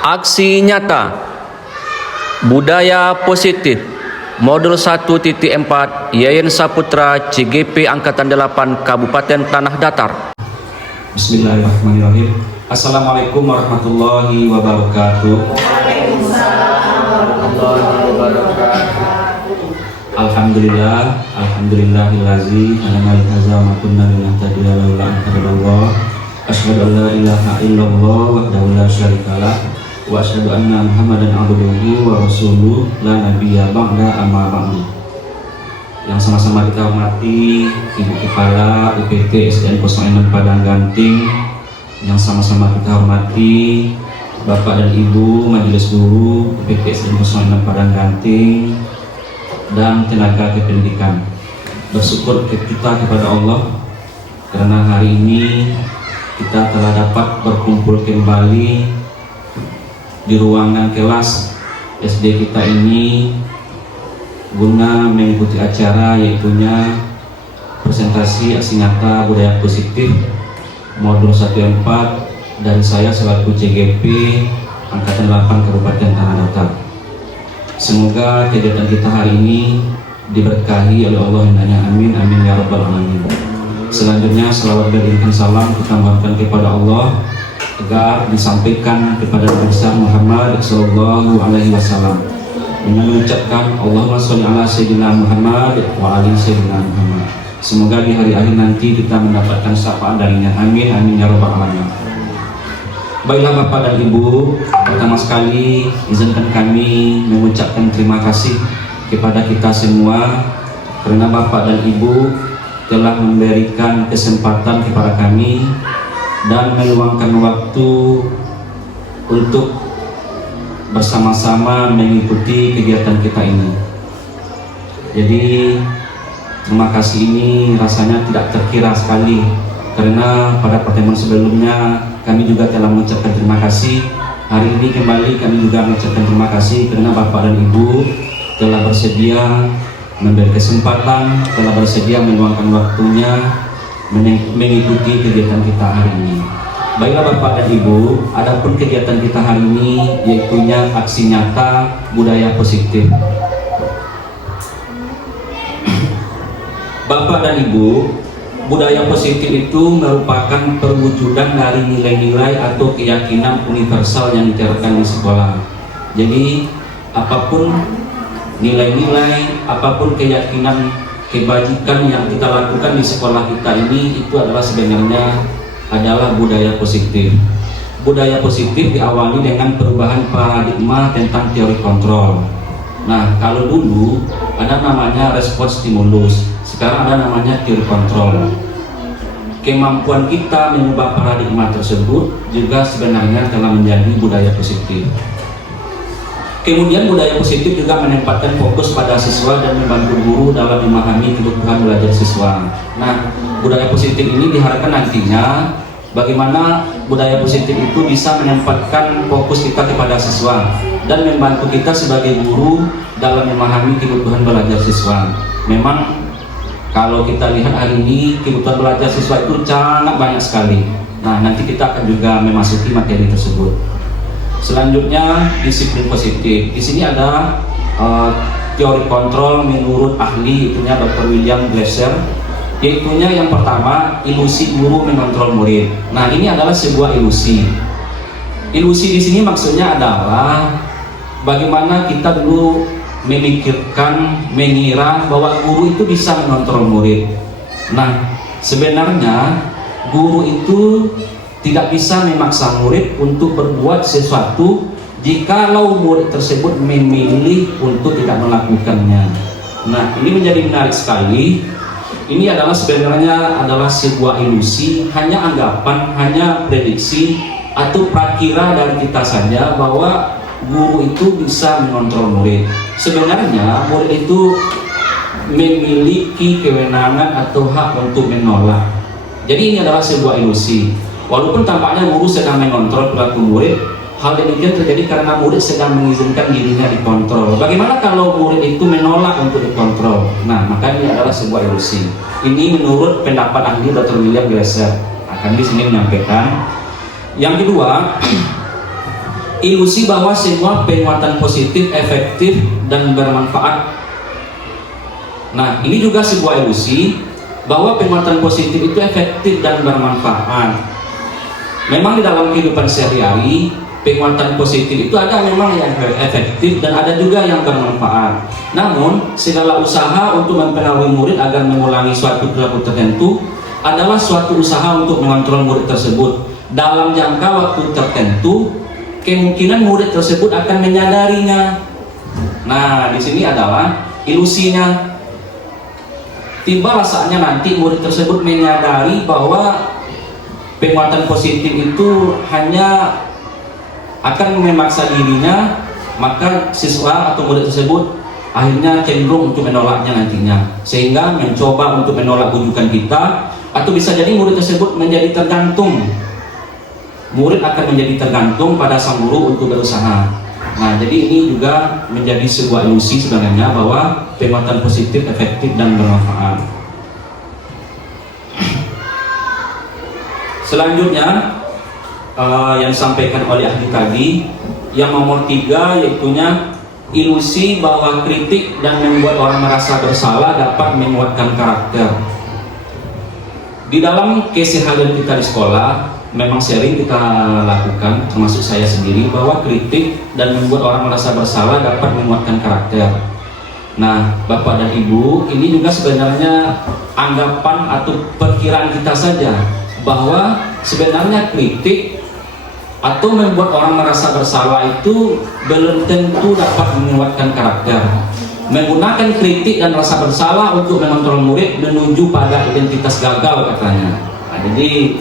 Aksi nyata budaya positif Modul 1.4 Yayan Saputra CGP Angkatan 8 Kabupaten Tanah Datar. Bismillahirrahmanirrahim. Assalamualaikum warahmatullahi wabarakatuh. Alhamdulillah, alhamdulillahillazi alama lihaza ma kunna linahtadiya laula an hadallah. Asyhadu an la ilaha illallah wahdahu la syarikalah wa asyhadu anna Muhammadan abduhu wa rasuluh la nabiyya ba'da amma ba'du. Yang sama-sama kita hormati Ibu Kepala UPT SDN 06 Padang Ganting, yang sama-sama kita hormati Bapak dan Ibu Majelis Guru UPT SDN 06 Padang Ganting dan tenaga kependidikan. Bersyukur kita kepada Allah karena hari ini kita telah dapat berkumpul kembali di ruangan kelas SD kita ini guna mengikuti acara yaitunya presentasi aksi nyata budaya positif modul 1.4 dari saya selaku CGP Angkatan 8 Kabupaten Tanah Datar. Semoga kegiatan kita hari ini diberkahi oleh Allah, hendaknya amin amin ya rabbal alamin. Selanjutnya selawat dan salam kita mohonkan kepada Allah agar disampaikan kepada Nabi besar Muhammad sallallahu alaihi wasallam dengan mengucapkan Allahumma sholli ala sayyidina Muhammad wa ali sayyidina Muhammad. Semoga di hari akhir nanti kita mendapatkan syafaat darinya, amin amin ya rabbal alamin. Baiklah Bapak dan Ibu, pertama sekali izinkan kami mengucapkan terima kasih kepada kita semua karena Bapak dan Ibu telah memberikan kesempatan kepada kami dan meluangkan waktu untuk bersama-sama mengikuti kegiatan kita ini. Jadi terima kasih ini rasanya tidak terkira sekali karena pada pertemuan sebelumnya kami juga telah mengucapkan terima kasih. Hari ini kembali kami juga mengucapkan terima kasih karena Bapak dan Ibu telah bersedia memberi kesempatan, telah bersedia meluangkan waktunya mengikuti kegiatan kita hari ini. Baiklah Bapak dan Ibu, adapun kegiatan kita hari ini yaitunya aksi nyata budaya positif. Bapak dan Ibu, budaya positif itu merupakan perwujudan dari nilai-nilai atau keyakinan universal yang diterapkan di sekolah. Jadi apapun nilai-nilai, apapun keyakinan kebajikan yang kita lakukan di sekolah kita ini itu adalah sebenarnya adalah budaya positif. Budaya positif diawali dengan perubahan paradigma tentang teori kontrol. Nah, kalau dulu ada namanya respons stimulus, sekarang ada namanya teori kontrol. Kemampuan kita mengubah paradigma tersebut juga sebenarnya telah menjadi budaya positif. Kemudian budaya positif juga menempatkan fokus pada siswa dan membantu guru dalam memahami kebutuhan belajar siswa. Nah, budaya positif ini diharapkan nantinya bagaimana budaya positif itu bisa menempatkan fokus kita kepada siswa dan membantu kita sebagai guru dalam memahami kebutuhan belajar siswa. Memang kalau kita lihat hari ini kebutuhan belajar siswa itu sangat banyak sekali. Nah, nanti kita akan juga memasuki materi tersebut. Selanjutnya disiplin positif. Di sini ada teori kontrol menurut ahli itunya Dr. William Glasser. Yaitunya yang pertama ilusi guru mengontrol murid. Nah, ini adalah sebuah ilusi. Ilusi di sini maksudnya adalah bagaimana kita dulu memikirkan, mengira bahwa guru itu bisa mengontrol murid. Nah, sebenarnya guru itu tidak bisa memaksa murid untuk berbuat sesuatu jikalau murid tersebut memilih untuk tidak melakukannya. Nah, ini menjadi menarik sekali. Ini adalah sebenarnya adalah sebuah ilusi, hanya anggapan, hanya prediksi atau prakira dari kita saja bahwa guru itu bisa mengontrol murid. Sebenarnya murid itu memiliki kewenangan atau hak untuk menolak. Jadi ini adalah sebuah ilusi. Walaupun tampaknya guru sedang mengontrol perilaku murid, hal demikian terjadi karena murid sedang mengizinkan dirinya dikontrol. Bagaimana kalau murid itu menolak untuk dikontrol? Nah, maka ini adalah sebuah ilusi. Ini menurut pendapat ahli Dr. William Glasser. Akan di sini menyampaikan. Yang kedua, ilusi bahwa semua penguatan positif efektif dan bermanfaat. Nah, ini juga sebuah ilusi bahwa penguatan positif itu efektif dan bermanfaat. Memang di dalam kehidupan sehari-hari penguatan positif itu ada memang yang efektif dan ada juga yang bermanfaat. Namun segala usaha untuk mempengaruhi murid agar mengulangi suatu perilaku tertentu adalah suatu usaha untuk mengontrol murid tersebut. Dalam jangka waktu tertentu, kemungkinan murid tersebut akan menyadarinya. Nah, di sini adalah ilusinya. Tiba saatnya nanti murid tersebut menyadari bahwa penguatan positif itu hanya akan memaksa dirinya, maka siswa atau murid tersebut akhirnya cenderung untuk menolaknya nantinya, sehingga mencoba untuk menolak bujukan kita, atau bisa jadi murid tersebut menjadi tergantung. Murid akan menjadi tergantung pada sang guru untuk berusaha. Nah, jadi ini juga menjadi sebuah ilusi sebenarnya bahwa penguatan positif efektif dan bermanfaat. Selanjutnya yang disampaikan oleh ahli tadi, yang nomor 3 yaitunya ilusi bahwa kritik dan membuat orang merasa bersalah dapat menguatkan karakter. Di dalam keseharian kita di sekolah memang sering kita lakukan, termasuk saya sendiri, bahwa kritik dan membuat orang merasa bersalah dapat menguatkan karakter. Nah, Bapak dan Ibu, ini juga sebenarnya anggapan atau perkiraan kita saja, bahwa sebenarnya kritik atau membuat orang merasa bersalah itu belum tentu dapat menguatkan karakter. Menggunakan kritik dan rasa bersalah untuk mengontrol murid menuju pada identitas gagal katanya. Nah, jadi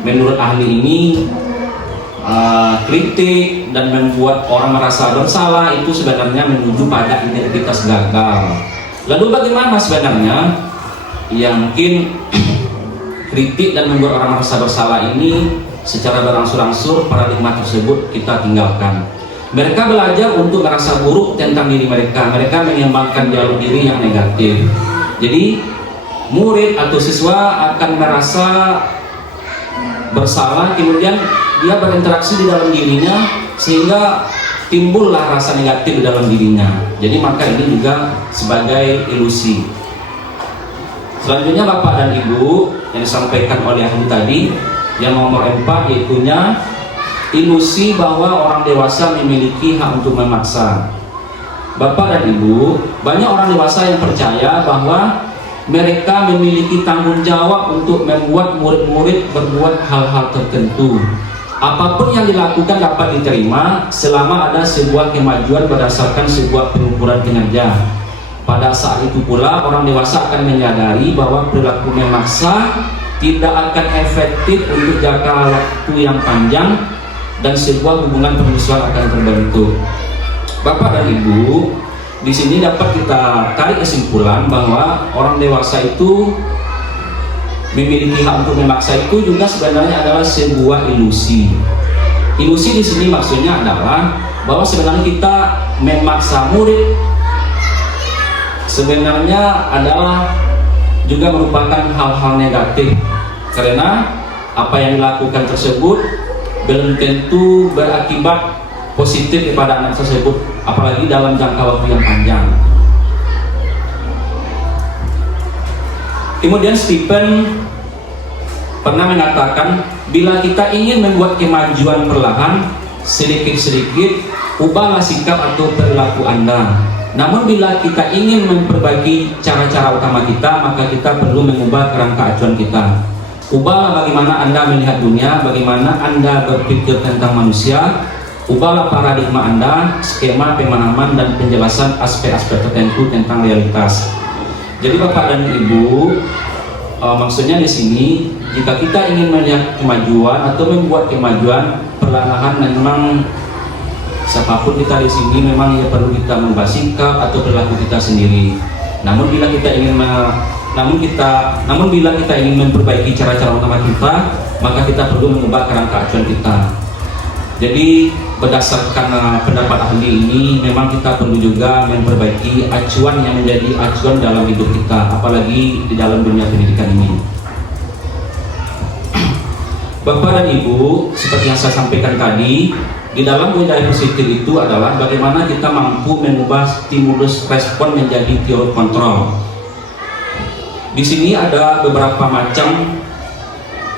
menurut ahli ini kritik dan membuat orang merasa bersalah itu sebenarnya menuju pada identitas gagal. Lalu bagaimana sebenarnya? Ya mungkin kritik dan membuat orang merasa bersalah ini secara berangsur-angsur paradigma tersebut kita tinggalkan. Mereka belajar untuk merasa buruk tentang diri mereka. Mereka mengembangkan dialog diri yang negatif. Jadi murid atau siswa akan merasa bersalah, kemudian dia berinteraksi di dalam dirinya sehingga timbullah rasa negatif di dalam dirinya. Jadi maka ini juga sebagai ilusi. Selanjutnya Bapak dan Ibu, yang disampaikan oleh ahli tadi, yang nomor 4 yaitunya ilusi bahwa orang dewasa memiliki hak untuk memaksa. Bapak dan Ibu, banyak orang dewasa yang percaya bahwa mereka memiliki tanggung jawab untuk membuat murid-murid berbuat hal-hal tertentu. Apapun yang dilakukan dapat diterima selama ada sebuah kemajuan berdasarkan sebuah pengukuran kinerja. Pada saat itu pula orang dewasa akan menyadari bahwa perilaku memaksa tidak akan efektif untuk jangka waktu yang panjang dan sebuah hubungan permusuhan akan terbentuk. Bapak dan Ibu, di sini dapat kita tarik kesimpulan bahwa orang dewasa itu memiliki hak untuk memaksa itu juga sebenarnya adalah sebuah ilusi. Ilusi di sini maksudnya adalah bahwa sebenarnya kita memaksa murid sebenarnya adalah juga merupakan hal-hal negatif, karena apa yang dilakukan tersebut belum tentu berakibat positif kepada anak tersebut, apalagi dalam jangka waktu yang panjang. Kemudian Stephen pernah mengatakan, bila kita ingin membuat kemajuan perlahan, sedikit-sedikit ubahlah sikap atau perilaku Anda. Namun bila kita ingin memperbaiki cara-cara utama kita, maka kita perlu mengubah kerangka acuan kita. Ubahlah bagaimana Anda melihat dunia, bagaimana Anda berpikir tentang manusia. Ubahlah paradigma Anda, skema pemahaman dan penjelasan aspek-aspek tertentu tentang realitas. Jadi Bapak dan Ibu, maksudnya di sini, jika kita ingin melihat kemajuan atau membuat kemajuan perlahan, memang siapapun kita di sini memang ya perlu kita mengubah sikap atau perilaku kita sendiri. Namun bila kita ingin memperbaiki cara-cara utama kita, maka kita perlu mengubah kerangka acuan kita. Jadi berdasarkan pendapat ahli ini, memang kita perlu juga memperbaiki acuan yang menjadi acuan dalam hidup kita, apalagi di dalam dunia pendidikan ini. Bapak dan Ibu, seperti yang saya sampaikan tadi, Di dalam budaya positif itu adalah bagaimana kita mampu mengubah stimulus respon menjadi teori kontrol. Di sini ada beberapa macam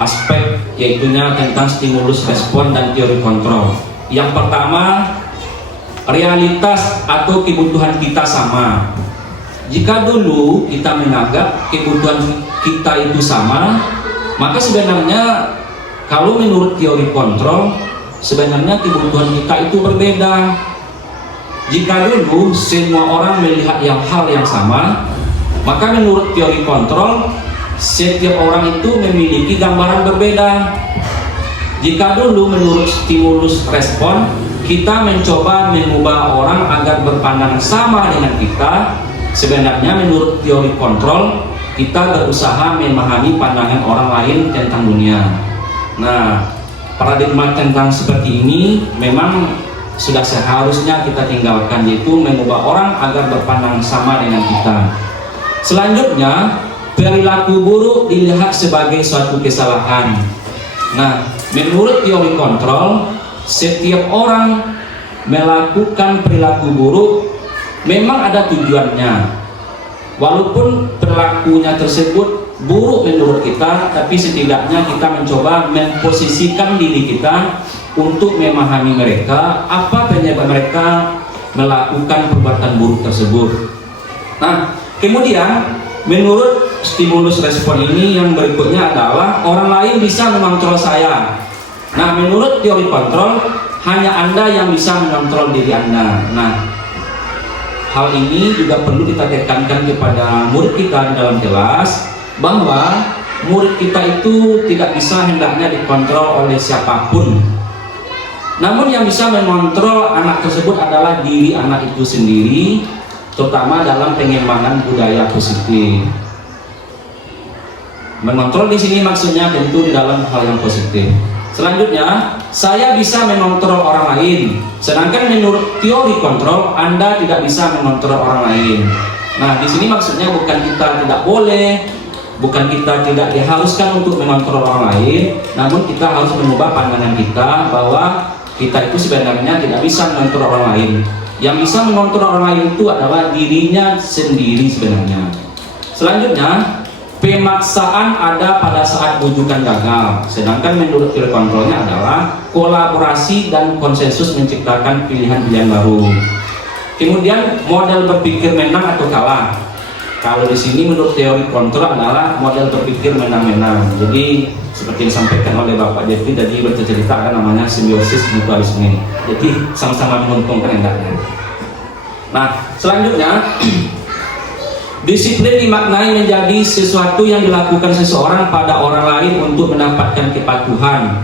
aspek, yaitunya tentang stimulus respon dan teori kontrol. Yang pertama, realitas atau kebutuhan kita sama. Jika dulu kita menganggap kebutuhan kita itu sama, maka sebenarnya kalau menurut teori kontrol, sebenarnya kebutuhan kita itu berbeda. Jika dulu semua orang melihat hal yang sama, maka menurut teori kontrol, setiap orang itu memiliki gambaran berbeda. Jika dulu menurut stimulus respon, kita mencoba mengubah orang agar berpandangan sama dengan kita, sebenarnya menurut teori kontrol, kita berusaha memahami pandangan orang lain tentang dunia. Nah, paradigma tentang seperti ini memang sudah seharusnya kita tinggalkan, yaitu mengubah orang agar berpandangan sama dengan kita. Selanjutnya, perilaku buruk dilihat sebagai suatu kesalahan. Nah, menurut teori kontrol, setiap orang melakukan perilaku buruk memang ada tujuannya. Walaupun perilakunya tersebut buruk menurut kita, tapi setidaknya kita mencoba memposisikan diri kita untuk memahami mereka, apa penyebab mereka melakukan perbuatan buruk tersebut. Nah, kemudian menurut stimulus respon ini yang berikutnya adalah orang lain bisa mengontrol saya. Nah, menurut teori kontrol, hanya Anda yang bisa mengontrol diri Anda. Nah, hal ini juga perlu kita tekankan kepada murid kita di dalam kelas, bahwa murid kita itu tidak bisa hendaknya dikontrol oleh siapapun. Namun yang bisa mengontrol anak tersebut adalah diri anak itu sendiri, terutama dalam pengembangan budaya positif. Mengontrol di sini maksudnya tentu di dalam hal yang positif. Selanjutnya, saya bisa mengontrol orang lain, sedangkan menurut teori kontrol, Anda tidak bisa mengontrol orang lain. Nah, di sini maksudnya bukan kita tidak boleh, bukan kita tidak diharuskan untuk mengontrol orang lain, namun kita harus mengubah pandangan kita bahwa kita itu sebenarnya tidak bisa mengontrol orang lain. Yang bisa mengontrol orang lain itu adalah dirinya sendiri sebenarnya. Selanjutnya, pemaksaan ada pada saat bujukan gagal, sedangkan menurut teori kontrolnya adalah kolaborasi dan konsensus menciptakan pilihan-pilihan baru. Kemudian model berpikir menang atau kalah. Kalau di sini menurut teori kontrol adalah model berpikir menang-menang. Jadi seperti disampaikan oleh Bapak Jeffrey tadi bercerita, ada namanya simbiosis mutualisme. Jadi sama-sama menguntungkan hendaknya. Nah, selanjutnya disiplin dimaknai menjadi sesuatu yang dilakukan seseorang pada orang lain untuk mendapatkan kepatuhan.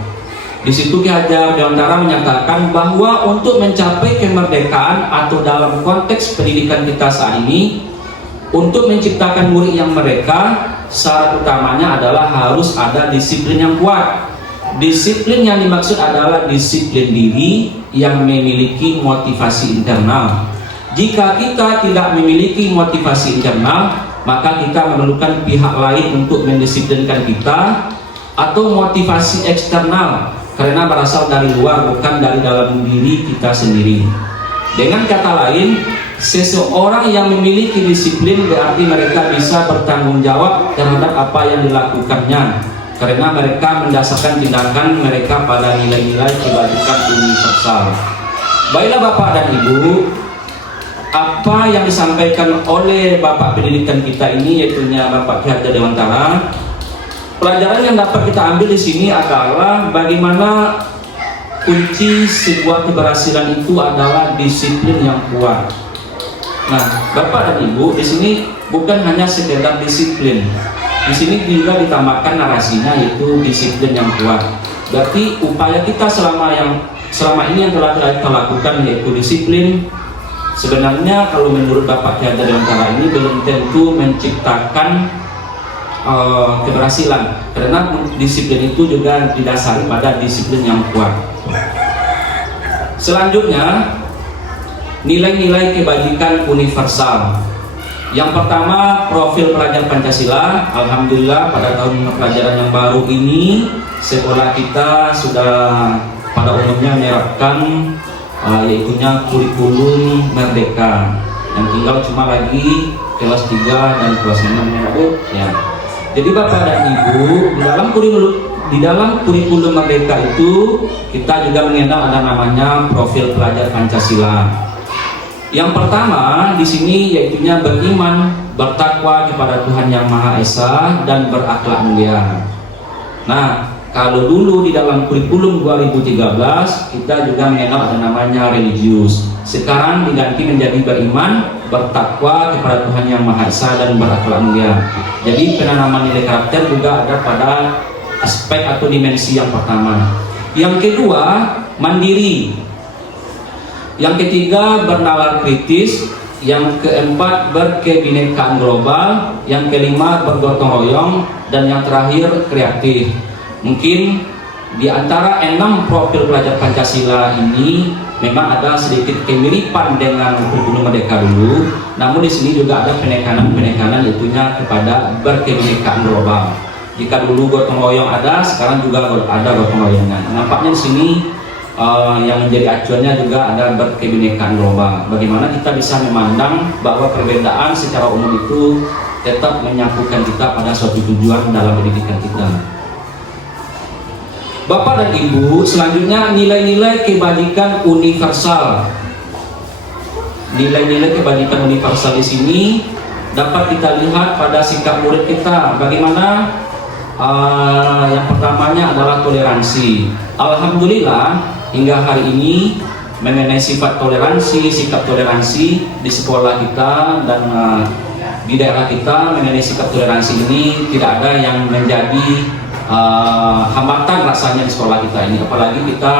Di situ Ki Hajar Dewantara menyatakan bahwa untuk mencapai kemerdekaan atau dalam konteks pendidikan kita saat ini, untuk menciptakan murid yang mereka, syarat utamanya adalah harus ada disiplin yang kuat. Disiplin yang dimaksud adalah disiplin diri yang memiliki motivasi internal. Jika kita tidak memiliki motivasi internal, maka kita memerlukan pihak lain untuk mendisiplinkan kita, atau motivasi eksternal karena berasal dari luar, bukan dari dalam diri kita sendiri. Dengan kata lain, seseorang yang memiliki disiplin berarti mereka bisa bertanggung jawab terhadap apa yang dilakukannya, karena mereka mendasarkan tindakan mereka pada nilai-nilai kebajikan universal. Baiklah Bapak dan Ibu, apa yang disampaikan oleh Bapak pendidikan kita ini, yaitu Bapak Ki Hajar Dewantara, pelajaran yang dapat kita ambil di sini adalah bagaimana kunci sebuah keberhasilan itu adalah disiplin yang kuat. Nah, Bapak dan Ibu, di sini bukan hanya sekedar disiplin. Di sini juga ditambahkan narasinya, yaitu disiplin yang kuat. Berarti upaya kita selama ini yang telah kita lakukan, yaitu disiplin, sebenarnya kalau menurut Bapak Ki Hajar Dewantara ini belum tentu menciptakan keberhasilan, karena disiplin itu juga didasari pada disiplin yang kuat. Selanjutnya, nilai-nilai kebajikan universal. Yang pertama, profil pelajar Pancasila. Alhamdulillah pada tahun pelajaran yang baru ini sekolah kita sudah pada umumnya menerapkan yaitunya kurikulum merdeka, yang tinggal cuma lagi kelas 3 dan kelas 6 ya. Jadi Bapak dan Ibu, di dalam kurikulum merdeka itu kita juga mengenal ada namanya profil pelajar Pancasila. Yang pertama di sini yaitunya beriman, bertakwa kepada Tuhan Yang Maha Esa dan berakhlak mulia. Nah, kalau dulu di dalam kurikulum 2013 kita juga mengenal ada namanya religius. Sekarang diganti menjadi beriman, bertakwa kepada Tuhan Yang Maha Esa dan berakhlak mulia. Jadi penanaman nilai karakter juga ada pada aspek atau dimensi yang pertama. Yang kedua, mandiri. Yang ketiga, bernalar kritis. Yang keempat, berkebinekaan global. Yang kelima, bergotong royong. Dan yang terakhir, kreatif. Mungkin di antara 6 profil pelajar Pancasila ini memang ada sedikit kemiripan dengan kurikulum merdeka dulu, namun di sini juga ada penekanan itunya kepada berkebinekaan global. Jika dulu gotong royong ada, sekarang juga ada gotong royongnya. Nampaknya di sini yang menjadi acuannya juga ada berkebinekaan global. Bagaimana kita bisa memandang bahwa perbedaan secara umum itu tetap menyatukan kita pada suatu tujuan dalam pendidikan kita. Bapak dan Ibu, selanjutnya nilai-nilai kebajikan universal. Nilai-nilai kebajikan universal di sini dapat kita lihat pada sikap murid kita. Bagaimana? Yang pertamanya adalah toleransi. Alhamdulillah hingga hari ini mengenai sifat toleransi, sikap toleransi di sekolah kita dan di daerah kita mengenai sikap toleransi ini tidak ada yang menjadi hambatan rasanya di sekolah kita ini. Apalagi kita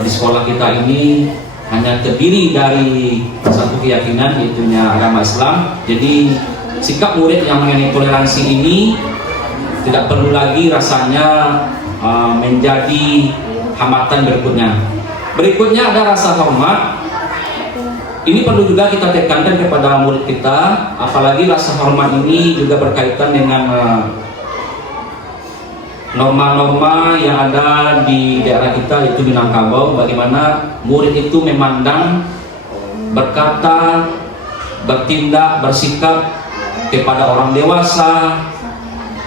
di sekolah kita ini hanya terdiri dari satu keyakinan, yaitunya agama Islam. Jadi sikap murid yang mengenai toleransi ini tidak perlu lagi rasanya menjadi hambatan berikutnya. Berikutnya ada rasa hormat. Ini perlu juga kita tekankan kepada murid kita, apalagi rasa hormat ini juga berkaitan dengan norma-norma yang ada di daerah kita, yaitu Minangkabau. Bagaimana murid itu memandang, berkata, bertindak, bersikap kepada orang dewasa,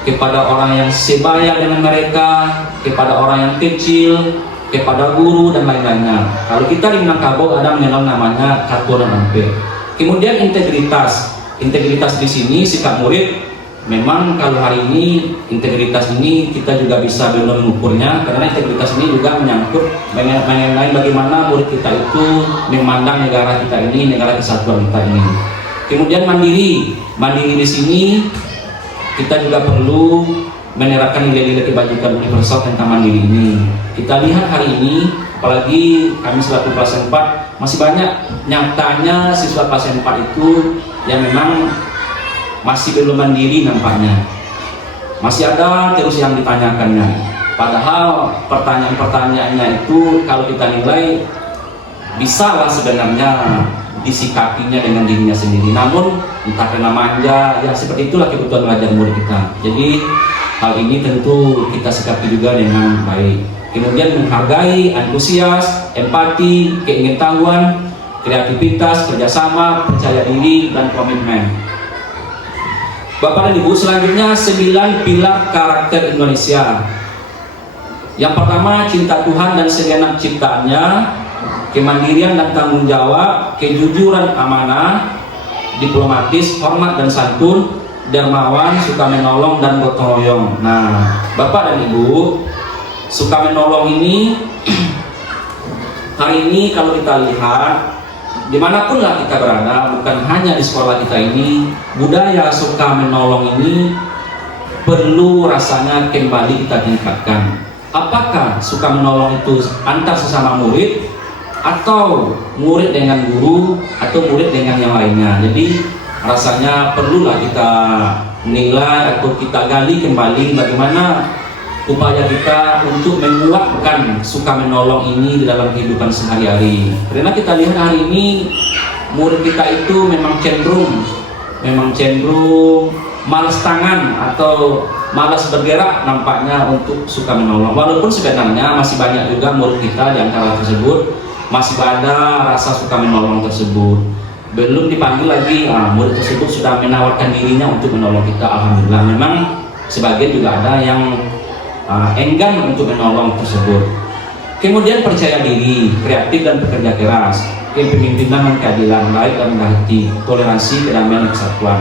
kepada orang yang sebaya dengan mereka, kepada orang yang kecil, kepada guru dan lain-lainnya. Kalau kita di Minangkabau ada mengenal namanya Katuran Ampir. Kemudian integritas. Integritas di sini sikap murid. Memang kalau hari ini integritas ini kita juga bisa belum mengukurnya, karena integritas ini juga menyangkut mengenai bagaimana murid kita itu memandang negara kita ini, negara kesatuan kita ini. Kemudian mandiri. Mandiri di sini kita juga perlu menerapkan nilai-nilai kebajikan universal tentang mandiri ini. Kita lihat hari ini, apalagi kami selaku kelas 4, masih banyak nyatanya siswa kelas 4 itu yang memang masih belum mandiri nampaknya. Masih ada terus yang ditanyakannya. Padahal pertanyaan-pertanyaannya itu kalau kita nilai bisa lah sebenarnya disikapinya dengan dirinya sendiri. Namun entah karena manja, ya seperti itulah kebutuhan belajar murid kita. Jadi hal ini tentu kita sikapi juga dengan baik. Kemudian menghargai, antusias, empati, keingintahuan, kreativitas, kerjasama, percaya diri, dan komitmen. Bapak dan Ibu, selanjutnya 9 pilar karakter Indonesia. Yang pertama, cinta Tuhan dan segenap ciptaannya, kemandirian dan tanggung jawab, kejujuran, amanah, diplomatis, hormat dan santun, dermawan, suka menolong, dan gotong royong. Nah, Bapak dan Ibu, suka menolong ini hari ini kalau kita lihat dimanapun lah kita berada, bukan hanya di sekolah kita ini, budaya suka menolong ini perlu rasanya kembali kita tingkatkan. Apakah suka menolong itu antar sesama murid, atau murid dengan guru, atau murid dengan yang lainnya? Jadi rasanya perlulah kita nilai atau kita gali kembali bagaimana upaya kita untuk menguatkan suka menolong ini di dalam kehidupan sehari-hari. Karena kita lihat hari ini murid kita itu memang cenderung malas tangan atau malas bergerak nampaknya untuk suka menolong. Walaupun sebenarnya masih banyak juga murid kita di antara tersebut masih ada rasa suka menolong tersebut. Belum dipanggil lagi, murid tersebut sudah menawarkan dirinya untuk menolong kita. Alhamdulillah, memang sebagian juga ada yang enggan untuk menolong tersebut. Kemudian percaya diri, kreatif dan bekerja keras, kepemimpinan dan keadilan, baik dan rendah hati, toleransi, kedamaian dan kesatuan.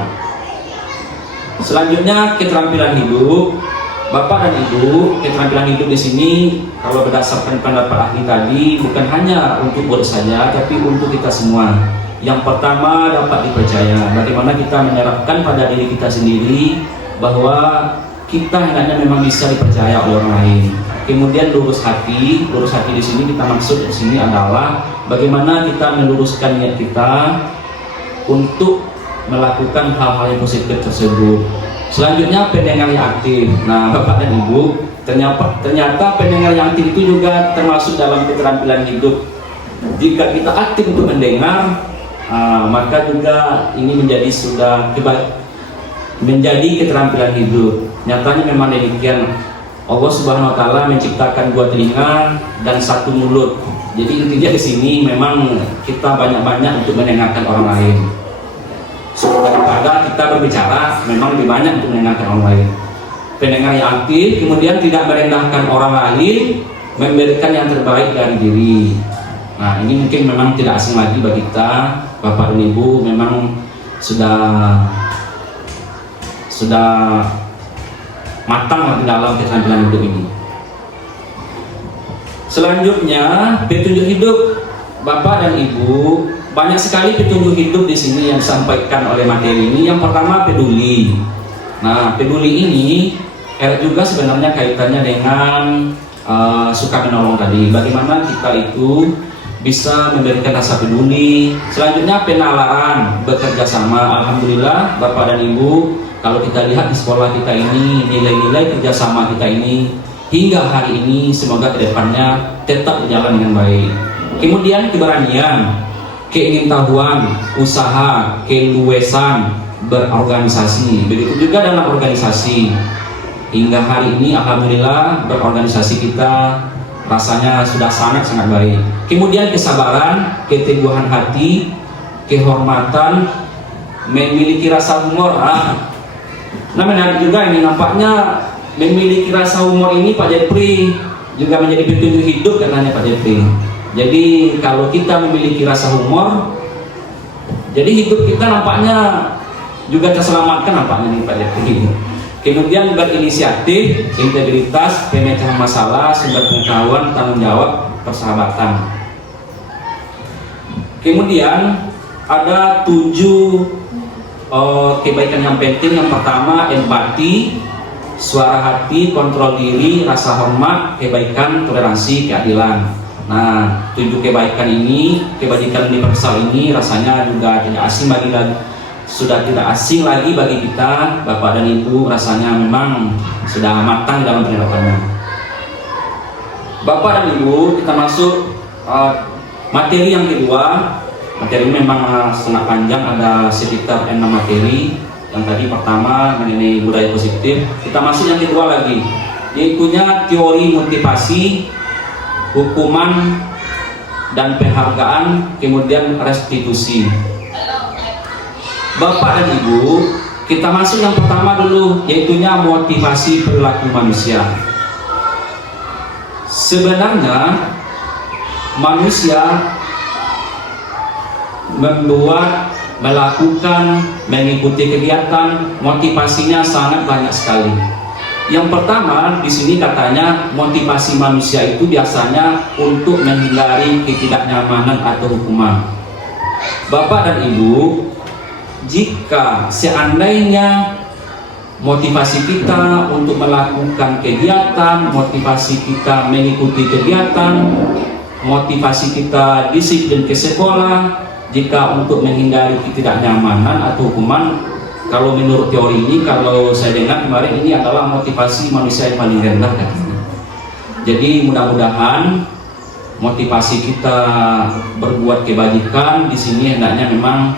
Selanjutnya keterampilan hidup. Bapak dan Ibu, keterampilan hidup di sini kalau berdasarkan pendapat ahli tadi bukan hanya untuk murid saja, tapi untuk kita semua. Yang pertama, dapat dipercaya. Bagaimana kita menerapkan pada diri kita sendiri bahwa kita hendaknya memang bisa dipercaya oleh orang lain. Kemudian lurus hati di sini kita maksud di sini adalah bagaimana kita meluruskan niat kita untuk melakukan hal-hal yang positif tersebut. Selanjutnya pendengar yang aktif. Nah, Bapak dan Ibu, ternyata pendengar yang aktif itu juga termasuk dalam keterampilan hidup. Jika kita aktif untuk mendengar, maka juga ini menjadi keterampilan hidup. Nyatanya memang demikian. Allah Subhanahu wa taala menciptakan 2 telinga dan 1 mulut. Jadi intinya di sini memang kita banyak-banyak untuk mendengarkan orang lain. Daripada kita berbicara, memang lebih banyak untuk mendengarkan orang lain. Pendengar yang aktif, kemudian tidak merendahkan orang lain, memberikan yang terbaik dari diri. Nah, ini mungkin memang tidak asing lagi bagi kita, Bapak dan Ibu, memang sudah matang di dalam keterampilan hidup ini. Selanjutnya, petunjuk hidup. Bapak dan Ibu, banyak sekali petunjuk hidup di sini yang disampaikan oleh materi ini. Yang pertama, peduli. Nah, peduli ini juga sebenarnya kaitannya dengan suka menolong tadi. Bagaimana kita itu bisa memberikan rasa peduli. Selanjutnya, penalaran, bekerja sama. Alhamdulillah, Bapak dan Ibu, kalau kita lihat di sekolah kita ini, nilai-nilai kerjasama kita ini hingga hari ini semoga kedepannya tetap berjalan dengan baik. Kemudian keberanian, keingintahuan, usaha, keluasan, berorganisasi. Begitu juga dalam organisasi. Hingga hari ini alhamdulillah berorganisasi kita rasanya sudah sangat-sangat baik. Kemudian kesabaran, keteguhan hati, kehormatan, memiliki rasa humor. Nah, menarik juga ini, nampaknya memiliki rasa humor ini Pak Jepri juga menjadi petunjuk hidup katanya Pak Jepri. Jadi kalau kita memiliki rasa humor, jadi hidup kita nampaknya juga terselamatkan nampaknya nih Pak Jepri. Kemudian berinisiatif, integritas, pemecahan masalah, sumber pengetahuan, tanggung jawab, persahabatan. Kemudian ada 7 kebaikan yang penting. Yang pertama, empati, suara hati, kontrol diri, rasa hormat, kebaikan, toleransi, keadilan. Nah, 7 kebaikan ini, kebajikan universal ini rasanya juga tidak asing sudah tidak asing lagi bagi kita, Bapak dan Ibu, rasanya memang sudah matang dalam penerapannya. Bapak dan Ibu, kita masuk materi yang kedua. Materi ini memang sangat panjang, ada sekitar 6 materi. Yang tadi pertama mengenai budaya positif. Kita masuk yang kedua lagi, yaitunya teori motivasi, hukuman dan penghargaan, kemudian restitusi. Bapak dan Ibu, kita masuk yang pertama dulu, yaitunya motivasi perilaku manusia. Sebenarnya manusia melakukan, mengikuti kegiatan, motivasinya sangat banyak sekali. Yang pertama di sini katanya motivasi manusia itu biasanya untuk menghindari ketidaknyamanan atau hukuman. Bapak dan Ibu, jika seandainya motivasi kita untuk melakukan kegiatan, motivasi kita mengikuti kegiatan, motivasi kita disiplin ke sekolah, jika untuk menghindari ketidaknyamanan atau hukuman, kalau menurut teori ini, kalau saya dengar kemarin, ini adalah motivasi manusia yang paling rendah katanya. Jadi mudah-mudahan motivasi kita berbuat kebajikan di sini hendaknya memang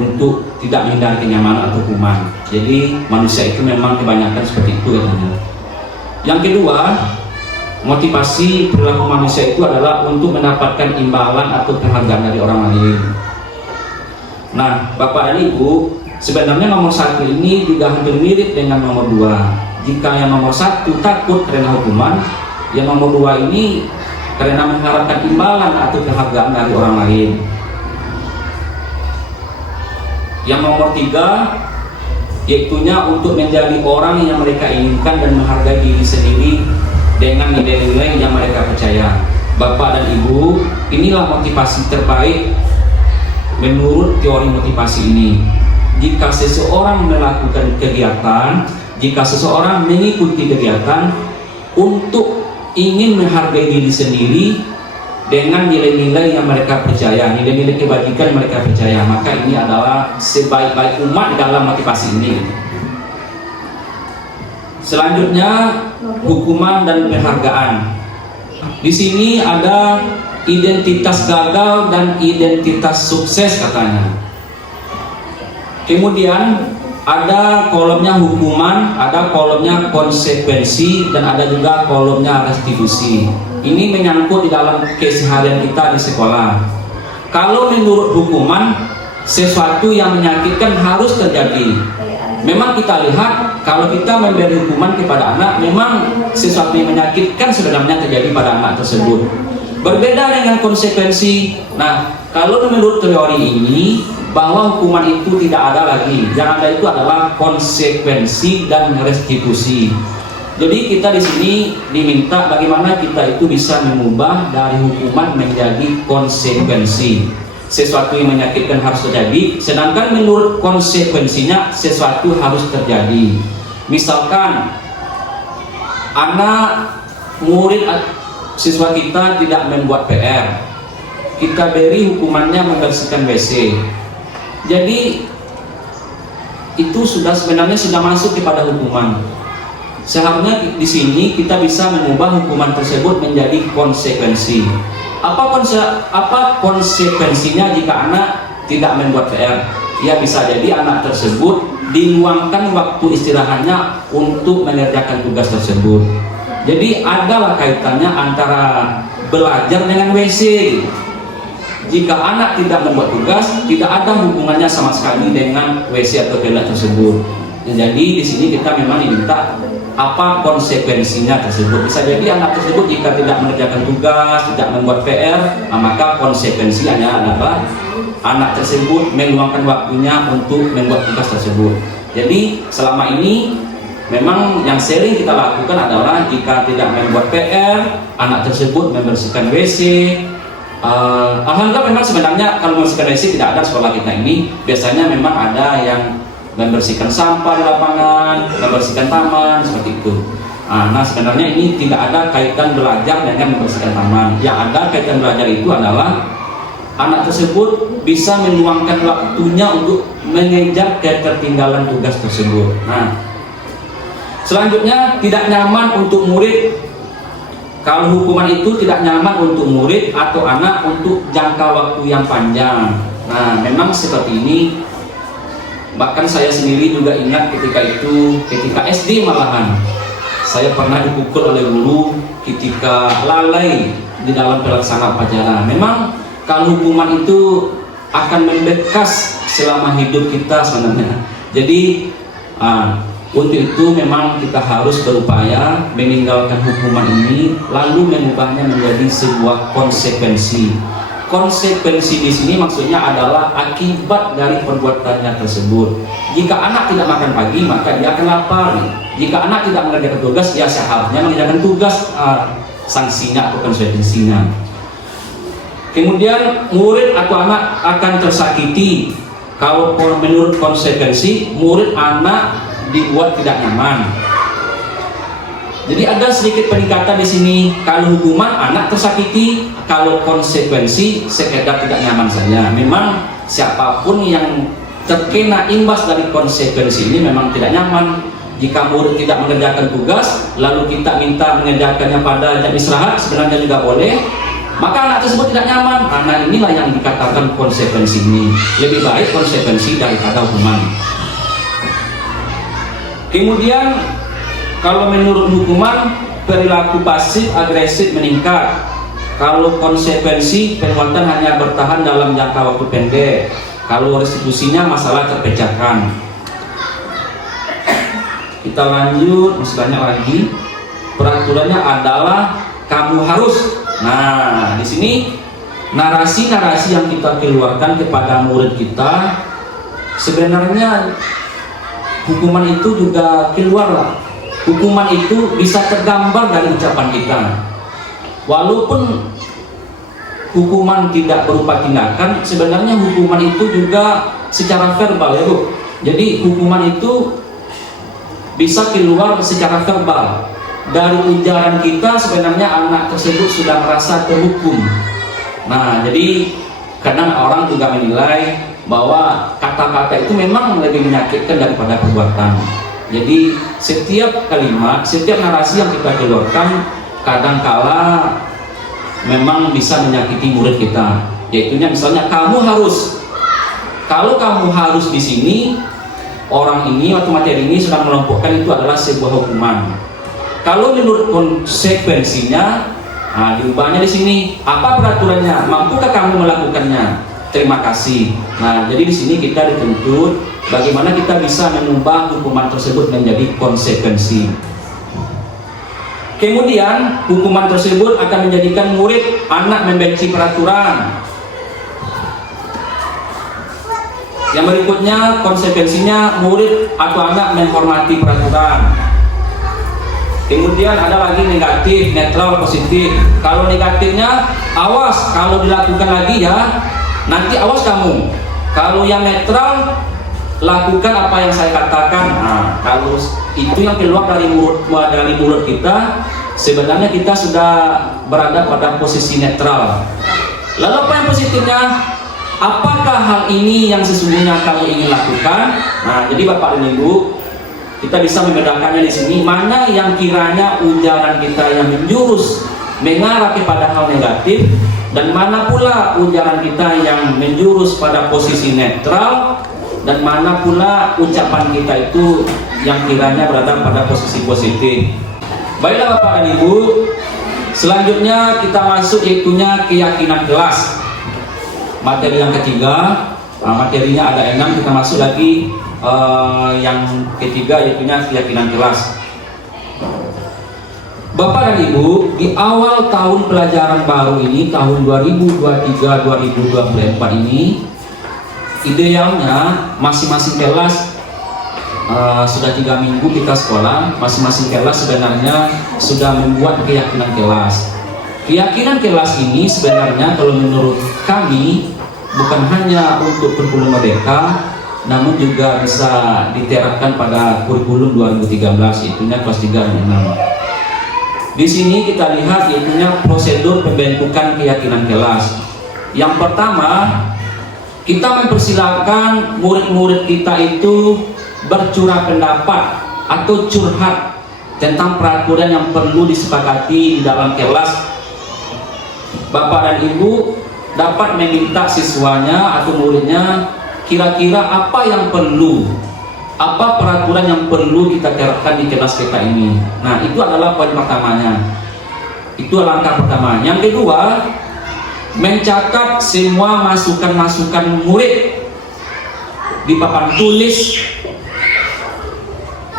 untuk tidak menghindari kenyamanan atau hukuman. Jadi manusia itu memang kebanyakan seperti itu katanya. Yang kedua, motivasi perilaku manusia itu adalah untuk mendapatkan imbalan atau penghargaan dari orang lain. Nah, Bapak dan Ibu, sebenarnya nomor 1 ini juga hampir mirip dengan nomor 2. Jika yang nomor 1 takut karena hukuman, yang nomor 2 ini karena mengharapkan imbalan atau penghargaan dari orang lain. Yang nomor 3, yaitunya untuk menjadi orang yang mereka inginkan dan menghargai diri sendiri dengan nilai-nilai yang mereka percaya. Bapak dan Ibu, inilah motivasi terbaik menurut teori motivasi ini. Jika seseorang melakukan kegiatan, jika seseorang mengikuti kegiatan untuk ingin menghargai diri sendiri dengan nilai-nilai yang mereka percaya, nilai-nilai kebajikan mereka percaya, maka ini adalah sebaik-baik umat dalam motivasi ini. Selanjutnya, hukuman dan penghargaan. Di sini ada identitas gagal dan identitas sukses katanya. Kemudian ada kolomnya hukuman, ada kolomnya konsekuensi, dan ada juga kolomnya restitusi. Ini menyangkut di dalam keseharian kita di sekolah. Kalau menurut hukuman, sesuatu yang menyakitkan harus terjadi. Memang kita lihat kalau kita memberi hukuman kepada anak, memang sesuatu yang menyakitkan sebenarnya terjadi pada anak tersebut. Berbeda dengan konsekuensi. Nah, kalau menurut teori ini, bahwa hukuman itu tidak ada lagi. Yang ada itu adalah konsekuensi dan restitusi. Jadi kita di sini diminta bagaimana kita itu bisa mengubah dari hukuman menjadi konsekuensi. Sesuatu yang menyakitkan harus terjadi, sedangkan menurut konsekuensinya sesuatu harus terjadi. Misalkan anak murid siswa kita tidak membuat PR, kita beri hukumannya membersihkan WC. Jadi itu sebenarnya sudah masuk kepada hukuman. Seharusnya di sini kita bisa mengubah hukuman tersebut menjadi konsekuensi. Apa konsekuensinya jika anak tidak membuat PR? Ya, bisa jadi anak tersebut diluangkan waktu istirahatnya untuk mengerjakan tugas tersebut. Jadi adalah kaitannya antara belajar dengan WC. Jika anak tidak membuat tugas, tidak ada hubungannya sama sekali dengan WC atau toilet tersebut. Jadi di sini kita memang diminta apa konsekuensinya tersebut. Bisa jadi anak tersebut jika tidak mengerjakan tugas, tidak membuat PR, maka konsekuensinya adalah anak tersebut meluangkan waktunya untuk membuat tugas tersebut. Jadi selama ini memang yang sering kita lakukan adalah jika tidak membuat PR, anak tersebut membersihkan WC. Alhamdulillah memang sebenarnya kalau membersihkan WC tidak ada sekolah kita ini. Biasanya memang ada yang membersihkan sampah di lapangan, membersihkan taman, seperti itu. Nah, sebenarnya ini tidak ada kaitan belajar dengan membersihkan taman. Yang ada kaitan belajar itu adalah anak tersebut bisa meluangkan waktunya untuk mengejar ketertinggalan tugas tersebut. Nah, selanjutnya tidak nyaman untuk murid. Kalau hukuman itu tidak nyaman untuk murid atau anak untuk jangka waktu yang panjang. Nah, memang seperti ini. Bahkan saya sendiri juga ingat ketika SD malahan saya pernah dipukul oleh guru ketika lalai di dalam pelaksanaan pelajaran. Memang kalau hukuman itu akan membekas selama hidup kita sebenarnya. Jadi untuk itu memang kita harus berupaya meninggalkan hukuman ini lalu mengubahnya menjadi sebuah konsekuensi. Konsekuensi di sini maksudnya adalah akibat dari perbuatannya tersebut. Jika anak tidak makan pagi, maka dia akan lapar. Jika anak tidak mengerjakan tugas, ya seharusnya mengerjakan tugas, sanksinya atau konsekuensinya. Kemudian murid atau anak akan tersakiti. Kalau menurut konsekuensi, murid anak dibuat tidak nyaman. Jadi ada sedikit peningkatan di sini. Kalau hukuman anak tersakiti, kalau konsekuensi sekedar tidak nyaman saja. Memang siapapun yang terkena imbas dari konsekuensi ini memang tidak nyaman. Jika murid tidak mengerjakan tugas, lalu kita minta mengerjakannya pada jam istirahat, sebenarnya juga boleh. maka anak tersebut tidak nyaman. Nah, inilah yang dikatakan konsekuensi ini. Lebih baik konsekuensi daripada hukuman. Kemudian kalau menurut hukuman, perilaku pasif agresif meningkat. Kalau konsekuensi, perbuatan hanya bertahan dalam jangka waktu pendek. Kalau restitusinya, masalah terpecahkan. Kita lanjut, masih banyak lagi. Peraturannya adalah kamu harus. Nah, di sini narasi-narasi yang kita keluarkan kepada murid kita, sebenarnya hukuman itu juga keluarlah. Hukuman itu bisa tergambar dari ucapan kita. Walaupun hukuman tidak berupa tindakan, sebenarnya hukuman itu juga secara verbal ya Bu. Jadi hukuman itu bisa keluar secara verbal. Dari ujaran kita sebenarnya anak tersebut sudah merasa terhukum. Nah, jadi kadang orang juga menilai bahwa kata-kata itu memang lebih menyakitkan daripada perbuatan. Jadi setiap kalimat, setiap narasi yang kita keluarkan kadangkala memang bisa menyakiti murid kita. Yaitunya misalnya kamu harus. Kalau kamu harus di sini, orang ini atau materi ini sedang melompokkan itu adalah sebuah hukuman. Kalau menurut konsekuensinya, nah, diubahnya di sini. Apa peraturannya? Mampukah kamu melakukannya? Terima kasih. Nah, jadi di sini kita dituntut bagaimana kita bisa mengubah hukuman tersebut menjadi konsekuensi. Kemudian hukuman tersebut akan menjadikan murid anak membenci peraturan. Yang berikutnya konsekuensinya murid atau anak menghormati peraturan. Kemudian ada lagi negatif, netral, positif. Kalau negatifnya, awas kalau dilakukan lagi ya, nanti awas kamu. Kalau yang netral, lakukan apa yang saya katakan. Nah, kalau itu yang keluar dari mulut kita, sebenarnya kita sudah berada pada posisi netral. Lalu apa yang positifnya? Apakah hal ini yang sesungguhnya kamu ingin lakukan? Nah, jadi Bapak dan Ibu, kita bisa membedakannya di sini mana yang kiranya ujaran kita yang menjurus mengarah kepada hal negatif, dan mana pula ujaran kita yang menjurus pada posisi netral, dan mana pula ucapan kita itu yang kiranya berada pada posisi positif. Baiklah Bapak dan Ibu, selanjutnya kita masuk yaitunya keyakinan kelas. Materi yang ketiga, materinya ada 6, kita masuk lagi yang ketiga yaitunya keyakinan kelas. Bapak dan Ibu, di awal tahun pelajaran baru ini, tahun 2023-2024 ini, idealnya masing-masing kelas sudah 3 minggu kita sekolah, masing-masing kelas sebenarnya sudah membuat keyakinan kelas. Keyakinan kelas ini sebenarnya kalau menurut kami bukan hanya untuk kurikulum merdeka, namun juga bisa diterapkan pada kurikulum 2013, yaitunya kelas 3 dan 6. Di sini kita lihat yaitunya prosedur pembentukan keyakinan kelas. Yang pertama, kita mempersilahkan murid-murid kita itu bercurah pendapat atau curhat tentang peraturan yang perlu disepakati di dalam kelas. Bapak dan Ibu dapat meminta siswanya atau muridnya kira-kira apa yang perlu, apa peraturan yang perlu kita terapkan di kelas kita ini. Nah, itu adalah poin pertamanya. Itu langkah pertama. Yang kedua, mencatat semua masukan-masukan murid di papan tulis,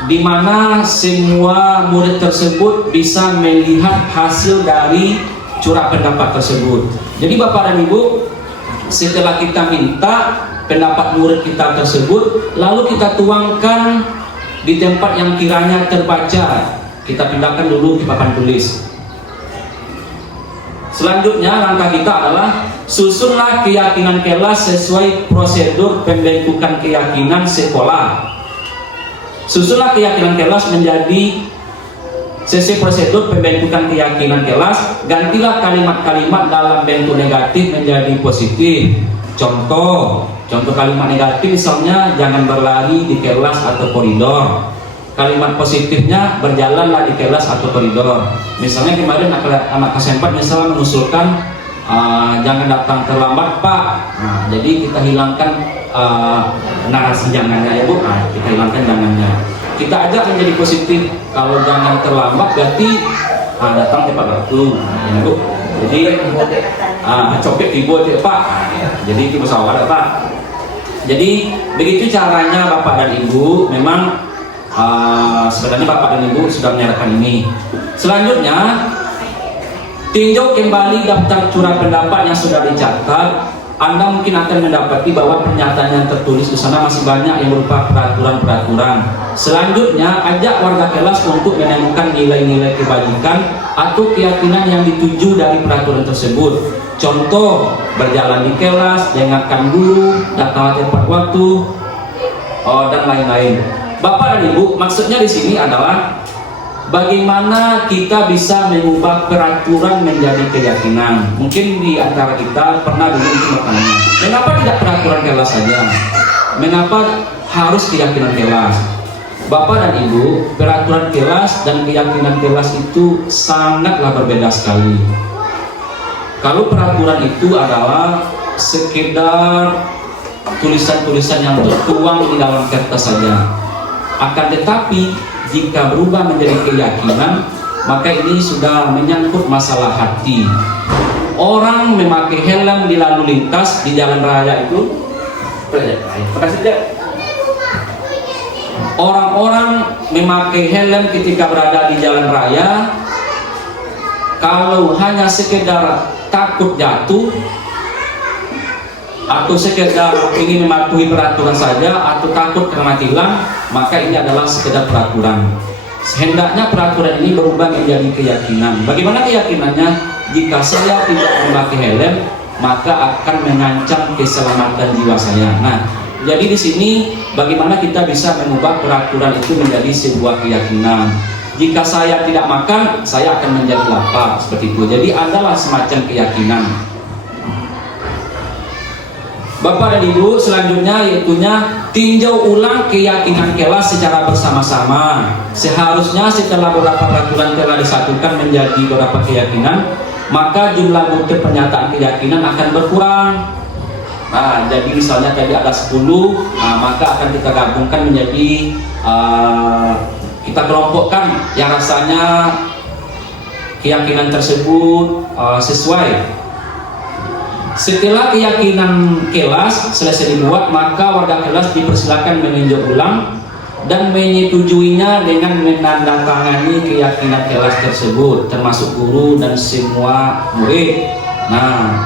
di mana semua murid tersebut bisa melihat hasil dari curah pendapat tersebut. Jadi Bapak dan Ibu, setelah kita minta pendapat murid kita tersebut, lalu kita tuangkan di tempat yang kiranya terbaca, kita pindahkan dulu di papan tulis. Selanjutnya langkah kita adalah susunlah keyakinan kelas sesuai prosedur pembentukan keyakinan sekolah. Susunlah keyakinan kelas menjadi sesuai prosedur pembentukan keyakinan kelas. Gantilah kalimat-kalimat dalam bentuk negatif menjadi positif. Contoh kalimat negatif misalnya jangan berlari di kelas atau koridor. Kalimat positifnya berjalanlah di kelas atau koridor. Misalnya kemarin anak kelas 4 misalnya mengusulkan jangan datang terlambat Pak. Nah, jadi kita hilangkan narasi jangannya ya Bu. Nah, kita hilangkan jangannya. Kita ajak menjadi positif. Kalau jangan terlambat berarti datang tepat waktu, ya Bu. Jadi copet tiba Pak. Jadi itu masalah Pak. Jadi begitu caranya Bapak dan Ibu. Memang sebenarnya Bapak dan Ibu sudah menyerahkan ini. Selanjutnya, tinjau kembali daftar curah pendapat yang sudah dicatat. Anda mungkin akan mendapati bahwa pernyataan yang tertulis di sana masih banyak yang berupa peraturan-peraturan. Selanjutnya, ajak warga kelas untuk menemukan nilai-nilai kebajikan atau keyakinan yang dituju dari peraturan tersebut. Contoh, berjalan di kelas, dengarkan guru, datang tepat waktu, dan lain-lain. Bapak dan Ibu, maksudnya di sini adalah bagaimana kita bisa mengubah peraturan menjadi keyakinan. Mungkin di antara kita pernah dulu bertanya, mengapa tidak peraturan kelas saja? Mengapa harus keyakinan kelas? Bapak dan Ibu, peraturan kelas dan keyakinan kelas itu sangatlah berbeda sekali. Kalau peraturan itu adalah sekedar tulisan-tulisan yang tertuang di dalam kertas saja. Akan tetapi jika berubah menjadi keyakinan, maka ini sudah menyangkut masalah hati. Orang memakai helm di lalu lintas di jalan raya itu, orang-orang memakai helm ketika berada di jalan raya, kalau hanya sekedar takut jatuh atau sekedar ingin mematuhi peraturan saja atau takut karena tilang, maka ini adalah sekedar peraturan. Hendaknya peraturan ini berubah menjadi keyakinan. Bagaimana keyakinannya? Jika saya tidak memakai helm, maka akan mengancam keselamatan jiwa saya. Nah, jadi di sini bagaimana kita bisa mengubah peraturan itu menjadi sebuah keyakinan. Jika saya tidak makan, saya akan menjadi lapar, seperti itu. Jadi adalah semacam keyakinan. Bapak dan Ibu, selanjutnya yaitunya tinjau ulang keyakinan kelas secara bersama-sama. Seharusnya setelah beberapa peraturan telah disatukan menjadi beberapa keyakinan, maka jumlah butir pernyataan keyakinan akan berkurang. Nah, jadi misalnya tadi ada 10, maka akan kita gabungkan menjadi kita kelompokkan yang rasanya keyakinan tersebut sesuai. Setelah keyakinan kelas selesai dibuat, maka warga kelas dipersilakan meninjau ulang dan menyetujuinya dengan menandatangani keyakinan kelas tersebut, termasuk guru dan semua murid. Nah,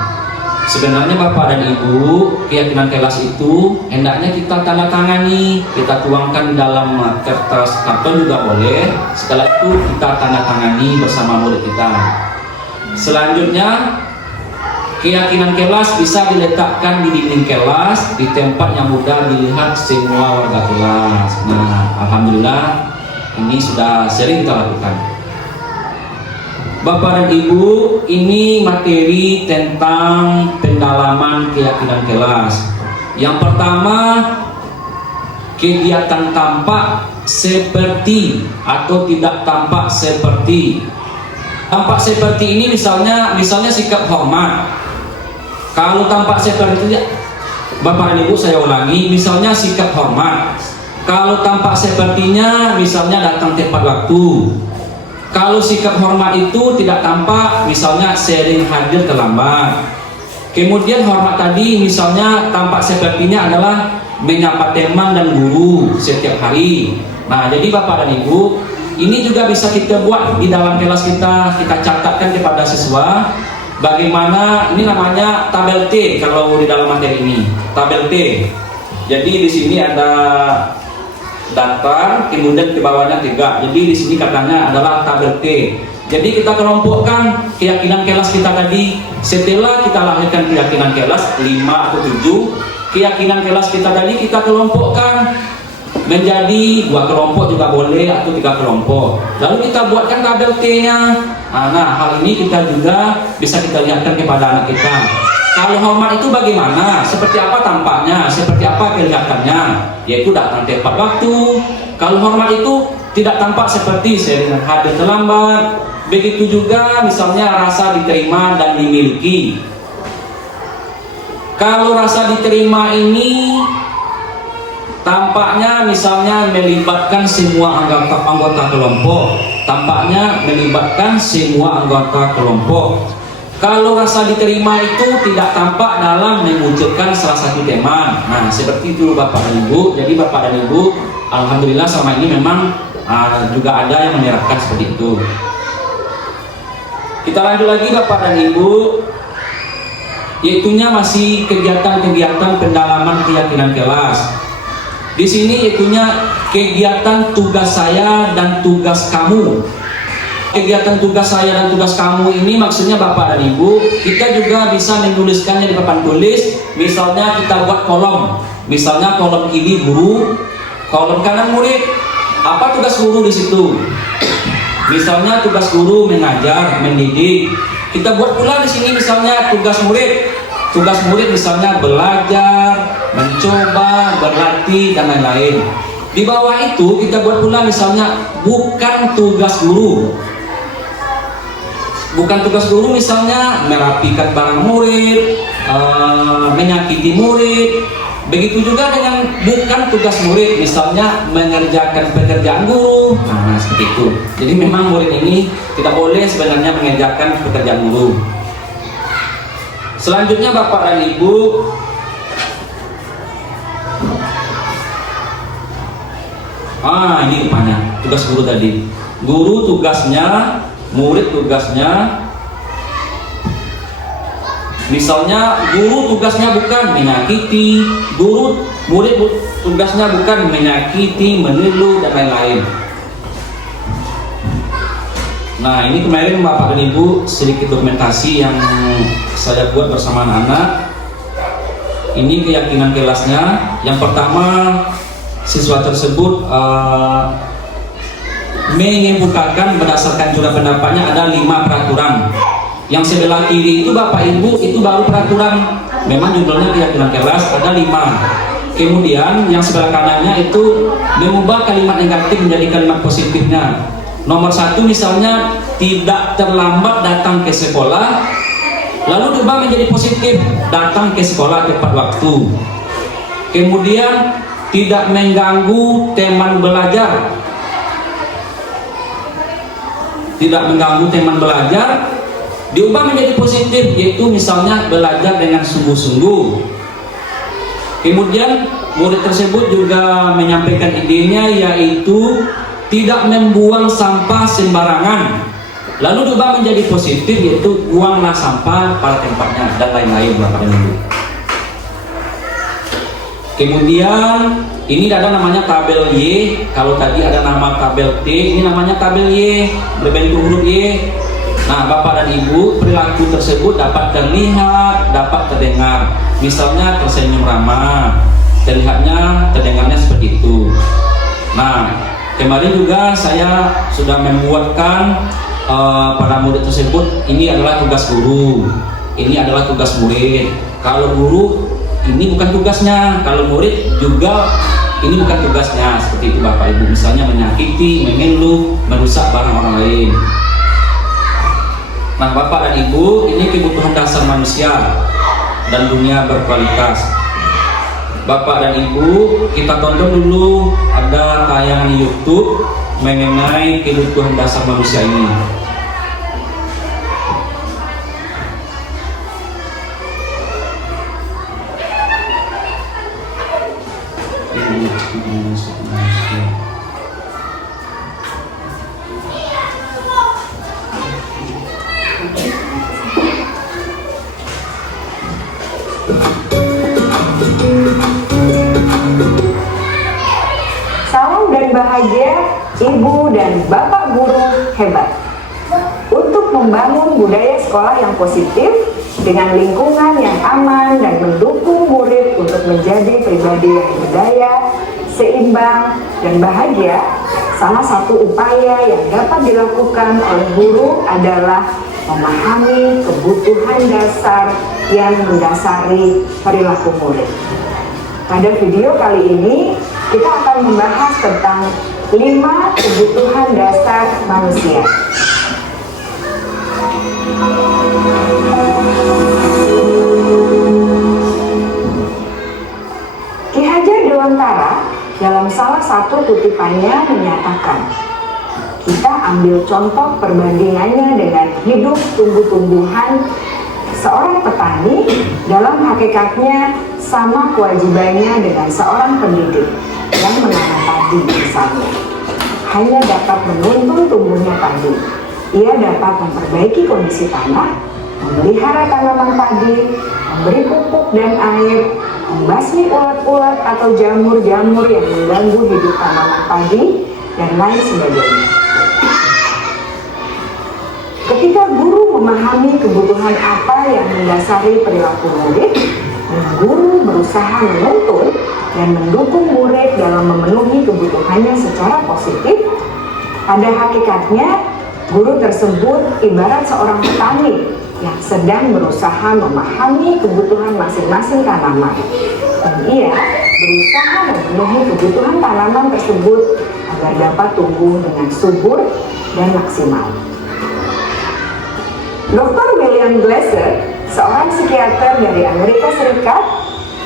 sebenarnya Bapak dan Ibu, keyakinan kelas itu hendaknya kita tanda tangani, kita tuangkan di dalam kertas karton juga boleh. Setelah itu kita tanda tangani bersama murid kita. Selanjutnya, keyakinan kelas bisa diletakkan di dinding kelas, di tempat yang mudah dilihat semua warga kelas. Nah, alhamdulillah ini sudah sering kita lakukan. Bapak dan Ibu, ini materi tentang pendalaman keyakinan kelas. Yang pertama, kegiatan tampak seperti atau tidak tampak seperti. Tampak seperti ini misalnya sikap hormat. Kalau tampak seperti itu, Bapak dan Ibu saya ulangi, misalnya sikap hormat. Kalau tampak sepertinya, misalnya datang tepat waktu. Kalau sikap hormat itu tidak tampak, misalnya sering hadir terlambat. Kemudian hormat tadi misalnya tampak sepertinya adalah menyapa teman dan guru setiap hari. Nah, jadi Bapak dan Ibu, ini juga bisa kita buat di dalam kelas kita catatkan kepada siswa. Bagaimana ini namanya tabel T kalau di dalam materi ini, tabel T. Jadi di sini ada daftar, kemudian ke bawahnya 3. Jadi di sini katanya adalah tabel T. Jadi kita kelompokkan keyakinan kelas kita tadi. Setelah kita lahirkan keyakinan kelas 5 atau 7, keyakinan kelas kita tadi kita kelompokkan menjadi 2 kelompok juga boleh atau 3 kelompok. Lalu kita buatkan tabel T-nya. Nah, hal ini kita juga bisa kita lihatkan kepada anak kita. Kalau hormat itu bagaimana? Seperti apa tampaknya? Seperti apa kelihatannya? Yaitu datang tepat waktu. Kalau hormat itu tidak tampak seperti sering hadir terlambat. Begitu juga misalnya rasa diterima dan dimiliki. Kalau rasa diterima ini tampaknya misalnya melibatkan semua anggota kelompok, tampaknya melibatkan semua anggota kelompok. Kalau rasa diterima itu tidak tampak dalam memunculkan salah satu teman. Nah, seperti itu Bapak dan Ibu. Jadi Bapak dan Ibu, alhamdulillah selama ini memang juga ada yang menyerahkan seperti itu. Kita lanjut lagi Bapak dan Ibu, yaitunya masih kegiatan-kegiatan pendalaman keyakinan kelas. Di sini yaitunya kegiatan tugas saya dan tugas kamu. Kegiatan tugas saya dan tugas kamu ini maksudnya Bapak dan Ibu, kita juga bisa menuliskannya di papan tulis. Misalnya kita buat kolom, misalnya kolom kiri guru, kolom kanan murid. Apa tugas guru di situ? Misalnya tugas guru mengajar, mendidik. Kita buat pula di sini misalnya tugas murid. Tugas murid misalnya belajar, mencoba, berlatih dan lain-lain. Di bawah itu kita buat pula misalnya bukan tugas guru. Bukan tugas guru misalnya merapikan barang murid, menyakiti murid. Begitu juga dengan bukan tugas murid, misalnya mengerjakan pekerjaan guru. Nah, seperti itu. Jadi memang murid ini tidak boleh sebenarnya mengerjakan pekerjaan guru. Selanjutnya Bapak dan Ibu, ini rupanya tugas guru tadi. Guru tugasnya, murid tugasnya. Misalnya guru tugasnya bukan menyakiti, murid tugasnya bukan menyakiti, meniru dan lain-lain. Nah, ini kemarin Bapak dan Ibu sedikit dokumentasi yang saya buat bersama anak-anak. Ini keyakinan kelasnya. Yang pertama, siswa tersebut mengemukakan berdasarkan jurnal pendapatnya ada 5 peraturan. Yang sebelah kiri itu Bapak Ibu itu baru peraturan, memang judulnya keyakinan kelas, ada 5. Kemudian yang sebelah kanannya itu mengubah kalimat negatif menjadi kalimat positifnya. Nomor 1 misalnya tidak terlambat datang ke sekolah, lalu diubah menjadi positif, datang ke sekolah tepat waktu. Kemudian tidak mengganggu teman belajar, tidak mengganggu teman belajar, diubah menjadi positif, yaitu misalnya belajar dengan sungguh-sungguh. Kemudian murid tersebut juga menyampaikan idenya, yaitu tidak membuang sampah sembarangan, lalu diubah menjadi positif, yaitu buanglah sampah pada tempatnya dan lain-lain Bapak dan Ibu. Kemudian ini ada namanya tabel Y. Kalau tadi ada nama tabel T, ini namanya tabel Y, berbentuk huruf Y. Nah, Bapak dan Ibu, perilaku tersebut dapat terlihat, dapat terdengar. Misalnya tersenyum ramah, terlihatnya, terdengarnya seperti itu. Nah, kemarin juga saya sudah membuatkan pada murid tersebut, ini adalah tugas guru, ini adalah tugas murid. Kalau guru ini bukan tugasnya, kalau murid juga ini bukan tugasnya, seperti itu Bapak Ibu. Misalnya menyakiti, mengeluh, merusak barang orang lain. Nah, Bapak dan Ibu, ini kebutuhan dasar manusia dan dunia berkualitas. Bapak dan Ibu, kita tonton dulu ada tayangan YouTube mengenai kebutuhan dasar manusia ini. Salam dan bahagia Ibu dan Bapak guru hebat. Untuk membangun budaya sekolah yang positif dengan lingkungan yang aman dan mendukung murid untuk menjadi pribadi yang berdaya, seimbang, dan bahagia, salah satu upaya yang dapat dilakukan oleh guru adalah memahami kebutuhan dasar yang mendasari perilaku murid. Pada video kali ini, kita akan membahas tentang 5 kebutuhan dasar manusia. Ki Hajar Dewantara dalam salah satu kutipannya menyatakan, kita ambil contoh perbandingannya dengan hidup tumbuh-tumbuhan. Seorang petani dalam hakikatnya sama kewajibannya dengan seorang pendidik yang menanam padi misalnya. Hanya dapat menuntun tumbuhnya padi. Ia dapat memperbaiki kondisi tanah, memelihara tanaman padi, memberi pupuk dan air, membasmi ulat-ulat atau jamur-jamur yang mengganggu hidup tanaman padi, dan lain sebagainya. Ketika guru memahami kebutuhan apa yang mendasari perilaku murid, dan guru berusaha menuntun dan mendukung murid dalam memenuhi kebutuhannya secara positif, pada hakikatnya guru tersebut ibarat seorang petani yang sedang berusaha memahami kebutuhan masing-masing tanaman, dan ia berusaha memenuhi kebutuhan tanaman tersebut agar dapat tumbuh dengan subur dan maksimal. Dr. William Glasser, seorang psikiater dari Amerika Serikat,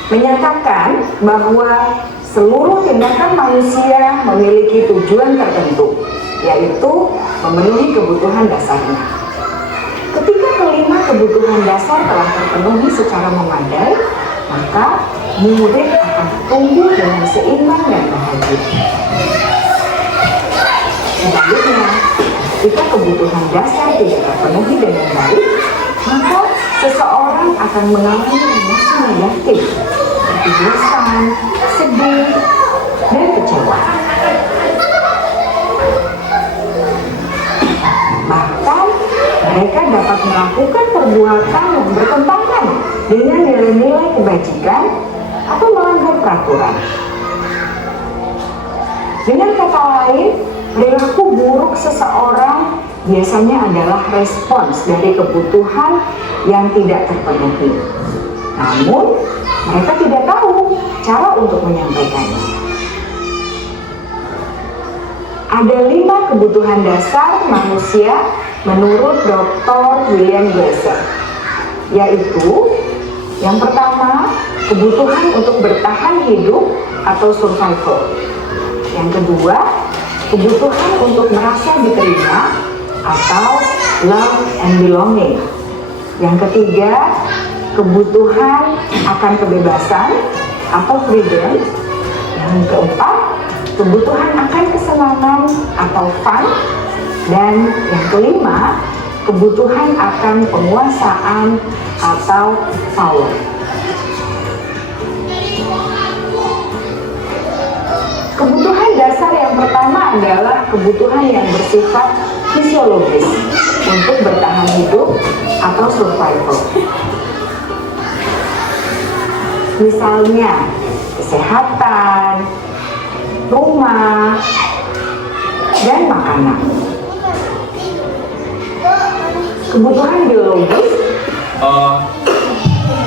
menyatakan bahwa seluruh tindakan manusia memiliki tujuan tertentu, yaitu memenuhi kebutuhan dasarnya. Ketika kelima kebutuhan dasar telah terpenuhi secara memadai, maka murid akan tumbuh dengan seimbang dan bahagia. Sebaliknya, jika kebutuhan dasar tidak terpenuhi dengan baik, maka seseorang akan mengalami emosi negatif seperti bosan, sedih, dan kecewa. Bahkan mereka dapat melakukan perbuatan yang bertentangan dengan nilai-nilai kebajikan atau melanggar peraturan. Dengan kata lain, perilaku buruk seseorang biasanya adalah respons dari kebutuhan yang tidak terpenuhi. Namun, mereka tidak tahu cara untuk menyampaikannya. Ada 5 kebutuhan dasar manusia menurut Dr. William Glasser, yaitu yang pertama, kebutuhan untuk bertahan hidup atau survival. Yang kedua, kebutuhan untuk merasa diterima atau love and belonging. Yang ketiga, kebutuhan akan kebebasan atau freedom. Yang keempat, kebutuhan akan kesenangan atau fun. Dan yang kelima, kebutuhan akan penguasaan atau power. Kebutuhan dasar yang pertama adalah kebutuhan yang bersifat fisiologis untuk bertahan hidup atau survival. Misalnya, kesehatan, rumah, dan makanan. Kebutuhan biologis.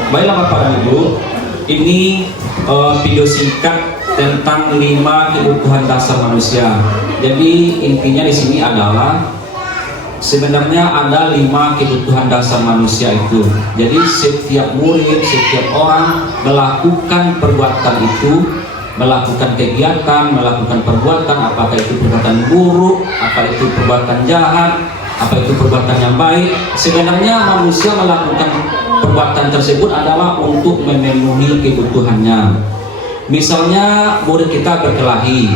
Baiklah Bapak dan Ibu, ini video singkat tentang 5 kebutuhan dasar manusia. Jadi intinya di sini adalah sebenarnya ada 5 kebutuhan dasar manusia itu. Jadi setiap murid, setiap orang melakukan perbuatan itu, melakukan kegiatan, melakukan perbuatan, apakah itu perbuatan buruk, apa itu perbuatan jahat, apa itu perbuatan yang baik. Sebenarnya manusia melakukan perbuatan tersebut adalah untuk memenuhi kebutuhannya. Misalnya murid kita berkelahi.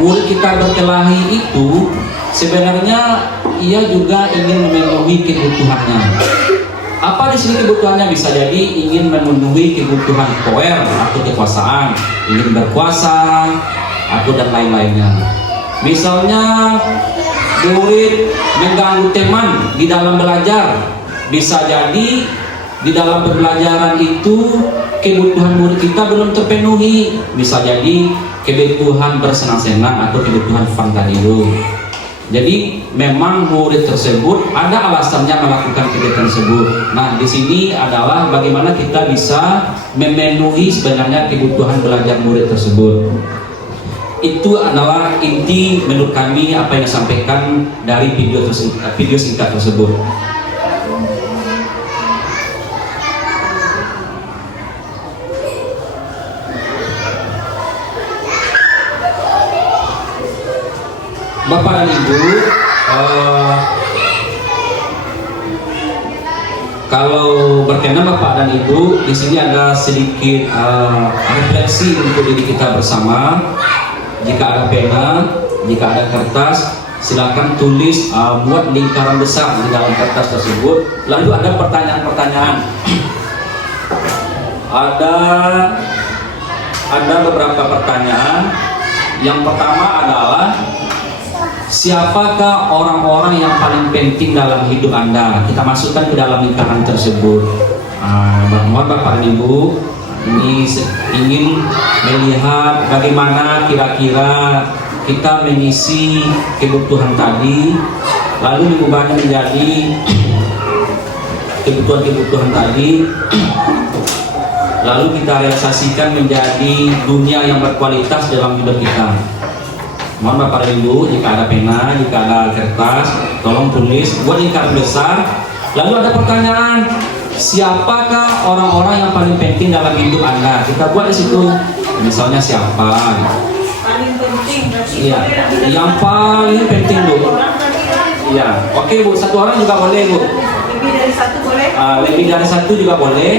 Murid kita berkelahi itu sebenarnya ia juga ingin memenuhi kebutuhannya. Apa di sini kebutuhannya? Bisa jadi ingin memenuhi kebutuhan power atau kekuasaan, ingin berkuasa atau dan lain-lainnya. Misalnya murid mengganggu teman di dalam belajar, bisa jadi di dalam pembelajaran itu kebutuhan murid kita belum terpenuhi. Bisa jadi kebutuhan bersenang-senang atau kebutuhan fun tadi itu. Jadi memang murid tersebut ada alasannya melakukan kegiatan tersebut. Nah, di sini adalah bagaimana kita bisa memenuhi sebenarnya kebutuhan belajar murid tersebut. Itu adalah inti menurut kami apa yang disampaikan dari video singkat tersebut. Bapak dan Ibu, kalau berkenan Bapak dan Ibu, di sini ada sedikit refleksi untuk diri kita bersama. Jika ada pena, jika ada kertas, silakan tulis, buat lingkaran besar di dalam kertas tersebut. Lalu ada pertanyaan-pertanyaan. Ada beberapa pertanyaan. Yang pertama adalah, siapakah orang-orang yang paling penting dalam hidup Anda? Kita masukkan ke dalam lingkaran tersebut. Mohon Bapak dan Ibu, ini ingin melihat bagaimana kira-kira kita mengisi kebutuhan tadi, lalu mengubahnya menjadi kebutuhan-kebutuhan tadi, lalu kita realisasikan menjadi dunia yang berkualitas dalam hidup kita. Mohon Bapak dan Ibu, jika ada pena, jika ada kertas, tolong tulis, buat lingkaran besar. Lalu ada pertanyaan, siapakah orang-orang yang paling penting dalam hidup Anda? Kita buat di situ, misalnya siapa? Paling penting berarti. Iya, yang paling penting Bu. Iya, oke Bu, satu orang juga boleh Bu. Lebih dari satu boleh? Lebih dari satu juga boleh.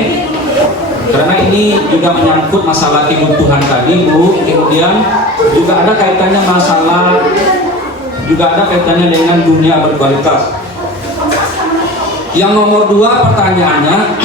Karena ini juga menyangkut masalah kebutuhan tadi Bu. Kemudian juga ada kaitannya dengan dunia berkualitas. Yang nomor 2 pertanyaannya,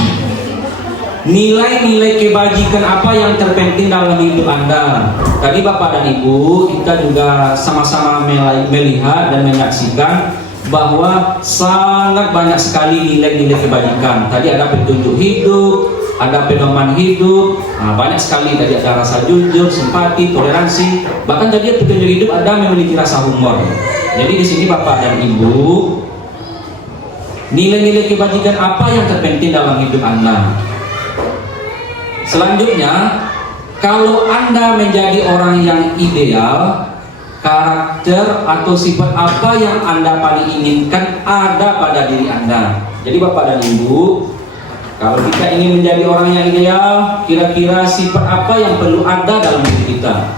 nilai-nilai kebajikan apa yang terpenting dalam hidup Anda? Tadi Bapak dan Ibu, kita juga sama-sama melihat dan menyaksikan bahwa sangat banyak sekali nilai-nilai kebajikan. Tadi ada petunjuk hidup, ada pedoman hidup, banyak sekali. Tadi ada rasa jujur, simpati, toleransi, bahkan tadi petunjuk hidup ada memiliki rasa humor. Jadi di sini Bapak dan Ibu, nilai-nilai kebajikan apa yang terpenting dalam hidup Anda? Selanjutnya, kalau Anda menjadi orang yang ideal, karakter atau sifat apa yang Anda paling inginkan ada pada diri Anda? Jadi Bapak dan Ibu, kalau kita ingin menjadi orang yang ideal, kira-kira sifat apa yang perlu ada dalam diri kita?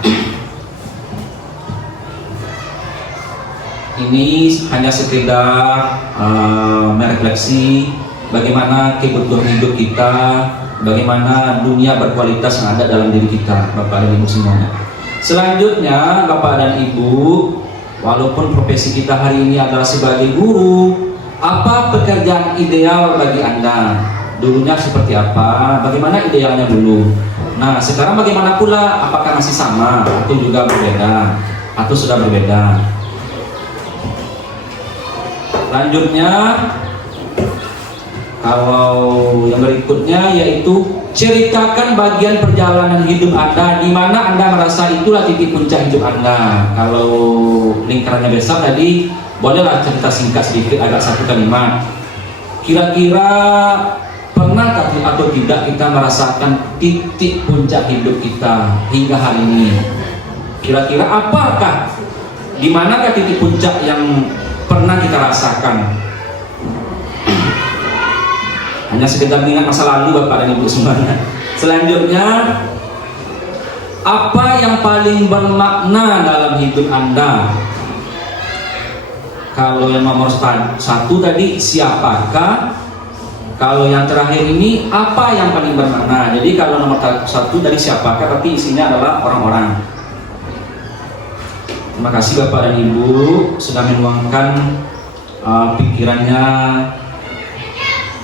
Ini hanya sekedar merefleksi bagaimana kebutuhan hidup kita, bagaimana dunia berkualitas yang ada dalam diri kita, Bapak dan Ibu semuanya. Selanjutnya, Bapak dan Ibu, walaupun profesi kita hari ini adalah sebagai guru, apa pekerjaan ideal bagi Anda? Dulunya seperti apa? Bagaimana idealnya dulu? Nah, sekarang bagaimana pula? Apakah masih sama atau juga berbeda? Atau sudah berbeda? Selanjutnya, kalau yang berikutnya yaitu ceritakan bagian perjalanan hidup Anda di mana Anda merasa itulah titik puncak hidup Anda. Kalau lingkarannya besar tadi, bolehlah cerita singkat sedikit, agak satu kalimat. Kira-kira pernah atau tidak kita merasakan titik puncak hidup kita hingga hari ini? Kira-kira apakah, di manakah titik puncak yang pernah kita rasakan? Hanya sekedar mengingat masa lalu Bapak dan Ibu semuanya. Selanjutnya, apa yang paling bermakna dalam hidup Anda? Kalau yang nomor 1 tadi, siapakah? Kalau yang terakhir ini, apa yang paling bermakna? Jadi kalau nomor 1 tadi siapakah, tapi isinya adalah orang-orang. Terima kasih Bapak dan Ibu sudah menuangkan pikirannya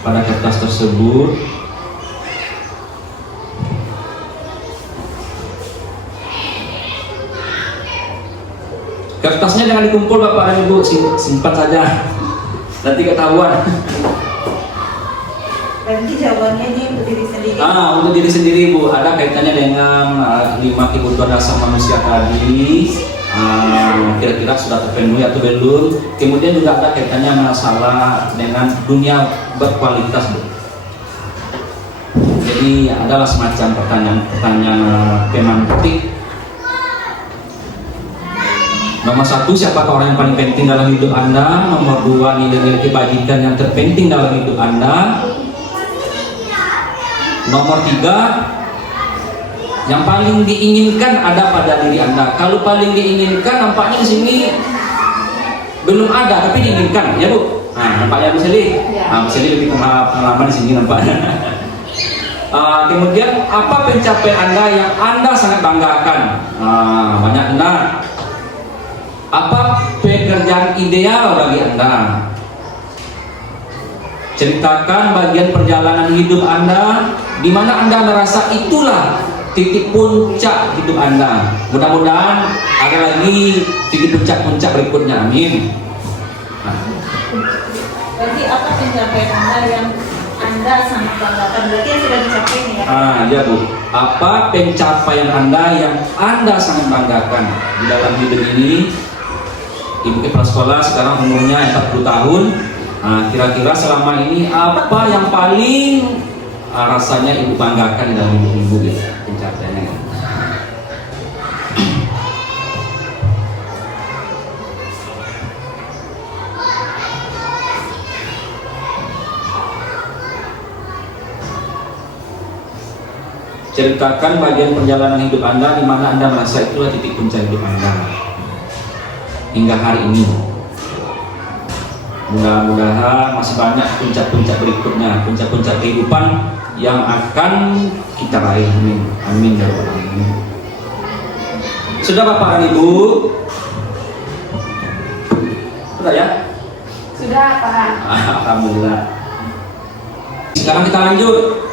pada kertas tersebut. Kertasnya jangan dikumpul Bapak dan Ibu, simpan saja, nanti ketahuan. Nanti jawabannya ini untuk diri sendiri. Untuk diri sendiri Bu, ada kaitannya dengan 5 kebutuhan dasar manusia tadi. Kira-kira sudah terpenuhi atau belum. Kemudian juga ada kaitannya masalah dengan dunia berkualitas Bu. Jadi adalah semacam pertanyaan pemantik Nomor 1, siapakah orang yang paling penting dalam hidup Anda? Nomor 2, nilai-nilai kebajikan yang terpenting dalam hidup Anda. Nomor 3, yang paling diinginkan ada pada diri Anda. Kalau paling diinginkan nampaknya di sini belum ada, tapi diinginkan, ya Bu. Nah, nampaknya Bu Seli. Bu Seli lebih pengalaman di sini nampaknya. Kemudian apa pencapaian Anda yang Anda sangat banggakan? Banyak benar. Apa pekerjaan ideal bagi Anda? Ceritakan bagian perjalanan hidup Anda di mana Anda merasa itulah titik puncak hidup Anda. Mudah-mudahan ada lagi titik puncak-puncak berikutnya. Amin. Berarti apa pencapaian Anda yang Anda sangat banggakan? Berarti yang sudah dicapai nih ya? Ya Bu. Apa pencapaian Anda yang Anda sangat banggakan di dalam hidup ini? Ibu kepala sekolah sekarang umurnya 40 tahun. Kira-kira selama ini apa yang paling rasanya Ibu banggakan dalam hidup Ibu gitu, pencapaiannya? Ceritakan bagian perjalanan hidup Anda di mana Anda merasa itulah titik puncak hidup Anda hingga hari ini. Mudah-mudahan masih banyak puncak-puncak berikutnya, puncak-puncak kehidupan yang akan kita raih. Amin. Amin ya Rabbal Alamin. Sudah Bapak dan Ibu? Sudah ya? Sudah, Pak. Alhamdulillah. Sekarang kita lanjut.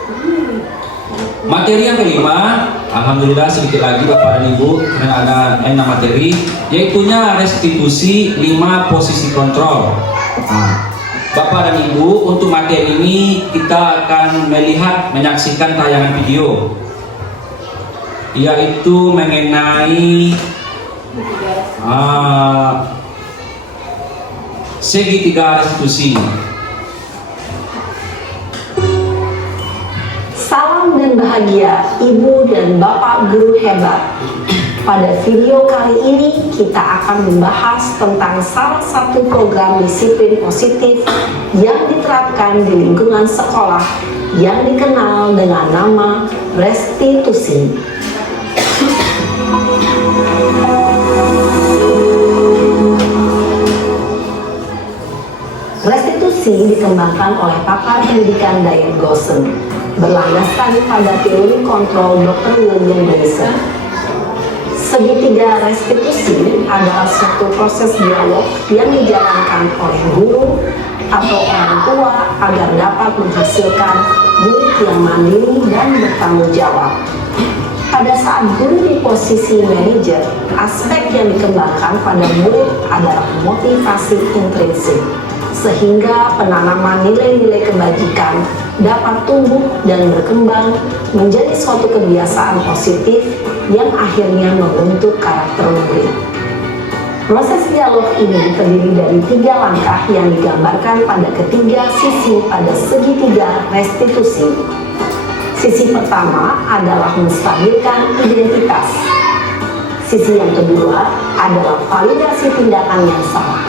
Materi yang kelima, alhamdulillah sedikit lagi Bapak dan Ibu, karena ada 6 materi, yaitunya restitusi 5 posisi kontrol. Bapak dan Ibu, untuk materi ini kita akan menyaksikan tayangan video, yaitu mengenai segitiga restitusi. Salam dan bahagia Ibu dan Bapak guru hebat. Pada video kali ini kita akan membahas tentang salah satu program disiplin positif yang diterapkan di lingkungan sekolah yang dikenal dengan nama restitusi. Restitusi dikembangkan oleh pakar pendidikan Diane Goshen, berlandaskan pada teori kontrol Dr. William Dyson. Segitiga restitusi adalah suatu proses dialog yang dijalankan oleh guru atau orang tua agar dapat menghasilkan murid yang mandiri dan bertanggung jawab. Pada saat guru di posisi manajer, aspek yang dikembangkan pada murid adalah motivasi intrinsik, sehingga penanaman nilai-nilai kebajikan dapat tumbuh dan berkembang menjadi suatu kebiasaan positif yang akhirnya membentuk karakter murid. Proses dialog ini terdiri dari 3 langkah yang digambarkan pada ketiga sisi pada segitiga restitusi. Sisi pertama adalah menstabilkan identitas. Sisi yang kedua adalah validasi tindakan yang salah.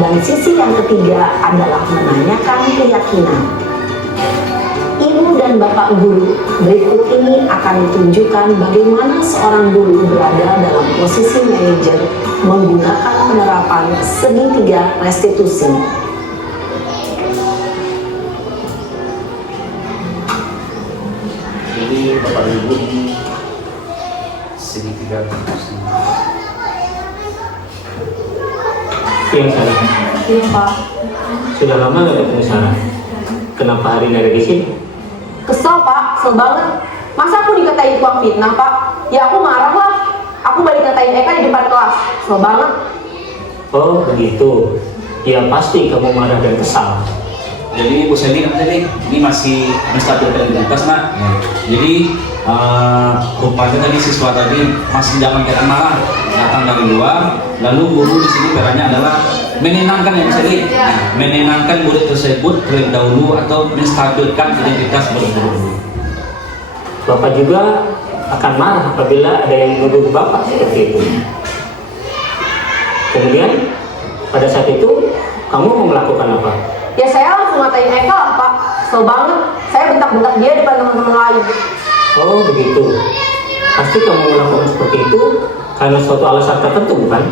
Dan sisi yang ketiga adalah menanyakan keyakinan. Ibu dan Bapak guru, berikut ini akan ditunjukkan bagaimana seorang guru berada dalam posisi manajer menggunakan penerapan segitiga restitusi. Jadi Bapak Ibu ini segitiga restitusi. Yang Sarah, Iya Pak. sudah lama nggak ketemu Sarah? Kenapa hari ini ada di sini? Kesel Pak, kesel banget. Masa aku dikatain tukang fitnah Pak? Ya aku marah lah. Aku balik ngatain Eka di depan kelas. Kesel banget. Oh begitu. Ya pasti kamu marah dan kesal. Jadi Bu Seli ini masih menstabilkan identitas Nak. Jadi rupanya tadi siswa tadi masih dalam keadaan marah, datang dari luar, lalu guru di sini perannya adalah menenangkan ya Bu Seli, menenangkan murid tersebut terlebih dahulu atau menstabilkan identitas murid-murid. Bapak juga akan marah apabila ada yang menuduh Bapak seperti itu. Kemudian pada saat itu kamu mau melakukan apa? Ya saya langsung ngatain Eka lah Pak. Kesel banget. Saya bentak-bentak dia depan teman-teman lain. Oh begitu. Pasti kamu melakukan seperti itu karena suatu alasan tertentu, bukan?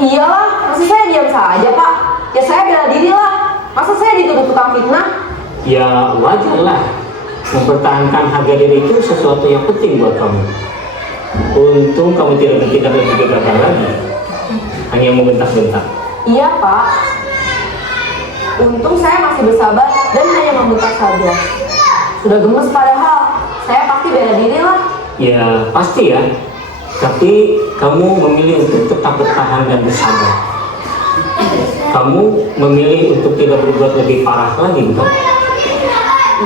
Iyalah, masa saya diam saja Pak? Ya saya bela diri lah. Masa saya dituduh tukang fitnah? Ya wajar lah. Mempertahankan harga diri itu sesuatu yang penting buat kamu. Untung kamu tidak bertindak lebih gegabah lagi, hanya membentak-bentak. Iya Pak. Untung saya masih bersabar dan hanya membentak saja. Sudah gemes padahal. Saya pasti bela diri lah. Ya pasti ya. Tapi kamu memilih untuk tetap bertahan dan bersabar. Kamu memilih untuk tidak berbuat lebih parah lagi, bukan?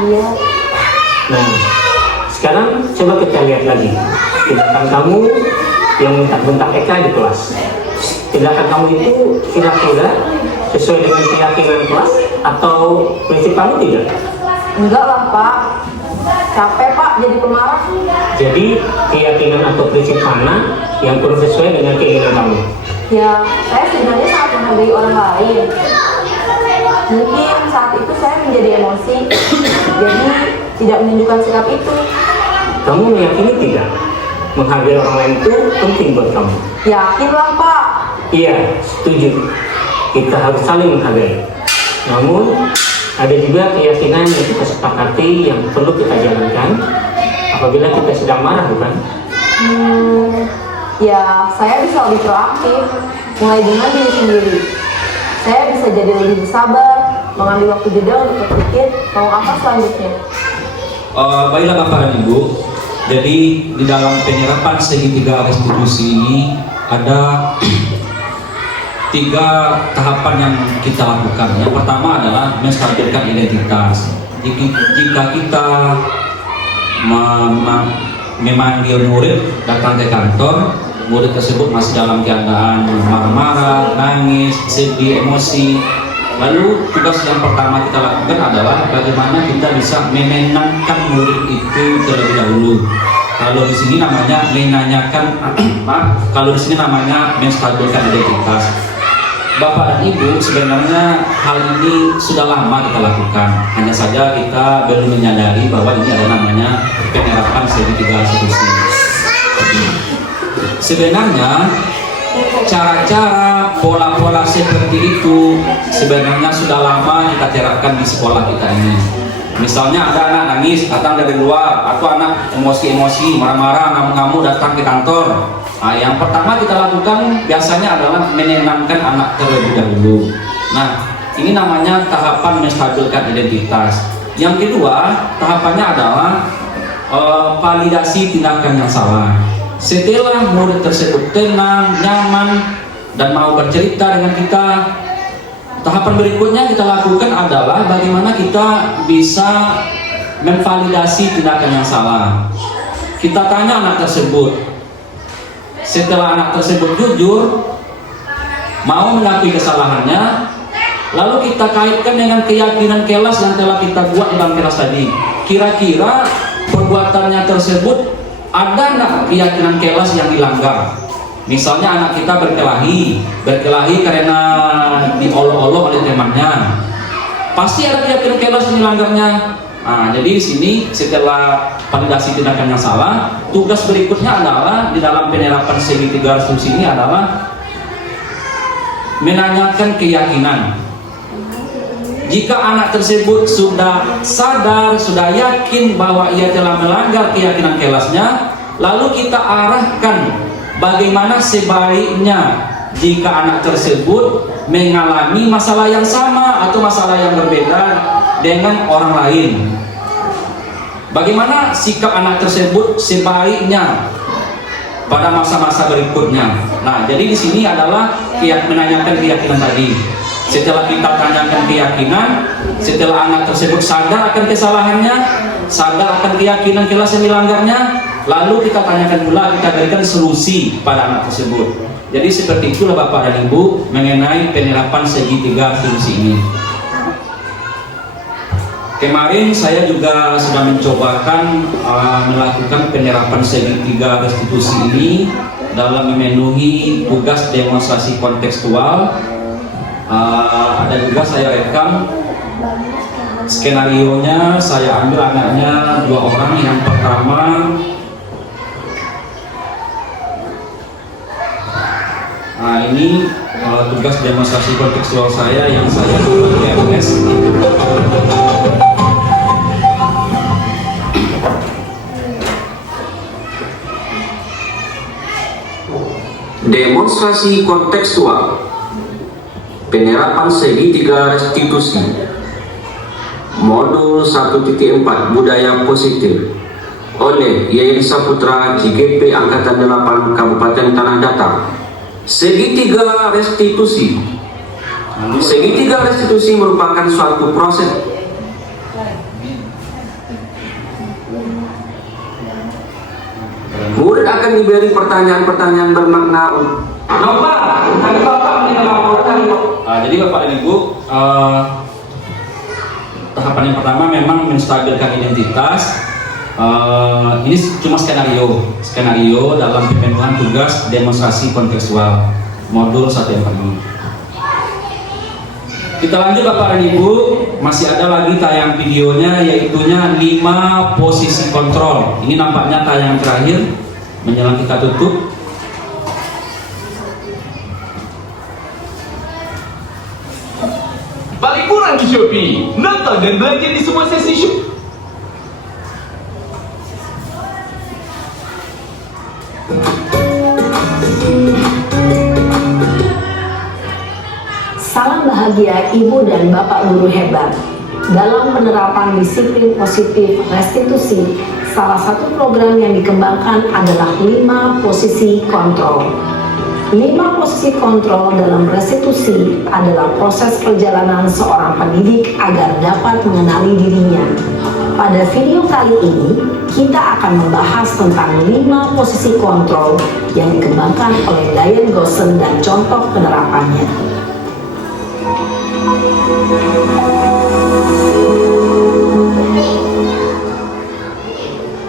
Iya. Nah, sekarang coba kita lihat lagi tindakan kamu yang bentak-bentak Eka di kelas. Tindakan kamu itu kira-kira sesuai dengan keyakinan kelas atau prinsip kamu tidak? Enggak lah Pak. Capek Pak jadi pemarah. Jadi keyakinan atau prinsip mana yang kurang sesuai dengan keinginan kamu? Ya, saya sebenarnya sangat menghargai orang lain. Mungkin saat itu saya menjadi emosi, jadi tidak menunjukkan sikap itu. Kamu meyakini tidak? Menghargai orang lain itu penting buat kamu. Yakin lah Pak. Iya, setuju. Kita harus saling menghargai. Namun, ada juga keyakinan yang kita sepakati yang perlu kita jalankan apabila kita sedang marah, bukan? Ya, saya bisa lebih proaktif, mulai dengan diri sendiri. Saya bisa jadi lebih bersabar, mengambil waktu jeda untuk berpikir mau apa selanjutnya. Baiklah Bapak dan Ibu, jadi di dalam penyerapan segitiga restitusi ini ada 3 tahapan yang kita lakukan. Yang pertama adalah menstabilkan identitas. Jika kita memanggil murid datang ke kantor, murid tersebut masih dalam keadaan marah-marah, nangis, sedih, emosi. Lalu tugas yang pertama kita lakukan adalah bagaimana kita bisa menenangkan murid itu terlebih dahulu. Kalau di sini namanya menanyakan, kalau di sini namanya menstabilkan identitas. Bapak dan Ibu, sebenarnya hal ini sudah lama kita lakukan. Hanya saja kita belum menyadari bahwa ini adalah namanya penyerapan segitiga restitusi. Sebenarnya cara-cara, pola-pola seperti itu sebenarnya sudah lama kita terapkan di sekolah kita ini. Misalnya ada anak nangis datang dari luar, atau anak emosi-emosi, marah-marah, ngamuk-ngamuk datang ke kantor. Nah, yang pertama kita lakukan biasanya adalah menenangkan anak terlebih dahulu. Nah, ini namanya tahapan menstabilkan identitas. Yang kedua, tahapannya adalah validasi tindakan yang salah. Setelah murid tersebut tenang, nyaman, dan mau bercerita dengan kita, tahapan berikutnya kita lakukan adalah bagaimana kita bisa memvalidasi tindakan yang salah. Kita tanya anak tersebut. Setelah anak tersebut jujur, mau mengakui kesalahannya, lalu kita kaitkan dengan keyakinan kelas yang telah kita buat di dalam kelas tadi. Kira-kira perbuatannya tersebut ada nggak keyakinan kelas yang dilanggar? Misalnya anak kita berkelahi karena diolok-olok oleh temannya. Pasti ada keyakinan kelas yang dilanggarnya. Nah, jadi di sini setelah validasi tindakan yang salah, tugas berikutnya adalah di dalam penerapan segitiga restitusi ini adalah menanyakan keyakinan. Jika anak tersebut sudah sadar, sudah yakin bahwa ia telah melanggar keyakinan kelasnya, lalu kita arahkan bagaimana sebaiknya jika anak tersebut mengalami masalah yang sama atau masalah yang berbeda dengan orang lain. Bagaimana sikap anak tersebut sebaiknya pada masa-masa berikutnya. Nah, jadi di sini adalah menanyakan keyakinan tadi. Setelah kita tanyakan keyakinan, setelah anak tersebut sadar akan kesalahannya, sadar akan keyakinan kelas yang dilanggarnya, lalu kita tanyakan pula, kita berikan solusi pada anak tersebut. Jadi seperti itulah Bapak dan Ibu mengenai penerapan segitiga restitusi ini. Kemarin saya juga sudah mencobakan melakukan penerapan segitiga restitusi ini dalam memenuhi tugas demonstrasi kontekstual. Ada juga saya rekam skenarionya, saya ambil anaknya 2 orang. Yang pertama ini tugas demonstrasi kontekstual saya yang saya buat di MS. Demonstrasi kontekstual, penerapan segitiga restitusi, modul 1.4 budaya positif oleh Yayan Saputra CGP Angkatan 8 Kabupaten Tanah Datar. Segitiga restitusi. Segitiga restitusi merupakan suatu proses murid akan diberi pertanyaan-pertanyaan bermakna. Jadi Bapak dan Ibu, tahapan yang pertama memang menstabilkan identitas. Ini cuma skenario dalam pemenuhan tugas demonstrasi kontekstual modul 1 yang pertama. Kita lanjut Bapak dan Ibu, masih ada lagi tayang videonya, yaitunya 5 posisi kontrol. Ini nampaknya tayang terakhir menjelang kita tutup. Paling kurang di Shopee, nonton dan belanja di semua sesi Shopee. Salam bahagia Ibu dan Bapak guru hebat. Dalam penerapan disiplin positif restitusi, salah satu program yang dikembangkan adalah 5 posisi kontrol. 5 posisi kontrol dalam restitusi adalah proses perjalanan seorang pendidik agar dapat mengenali dirinya. Pada video kali ini, kita akan membahas tentang 5 posisi kontrol yang dikembangkan oleh Diane Gossen dan contoh penerapannya.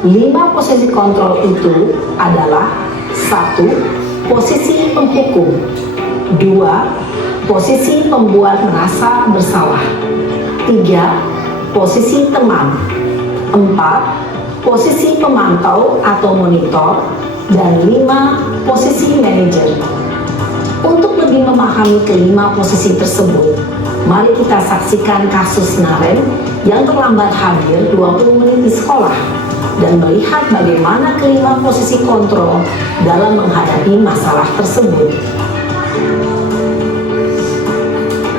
5 posisi kontrol itu adalah 1. Posisi penghukum, 2. Posisi pembuat merasa bersalah, 3. Posisi teman, 4. Posisi pemantau atau monitor, dan 5. Posisi manajer. Untuk lebih memahami kelima posisi tersebut, mari kita saksikan kasus Naren yang terlambat hadir 20 menit di sekolah dan melihat bagaimana kelima posisi kontrol dalam menghadapi masalah tersebut.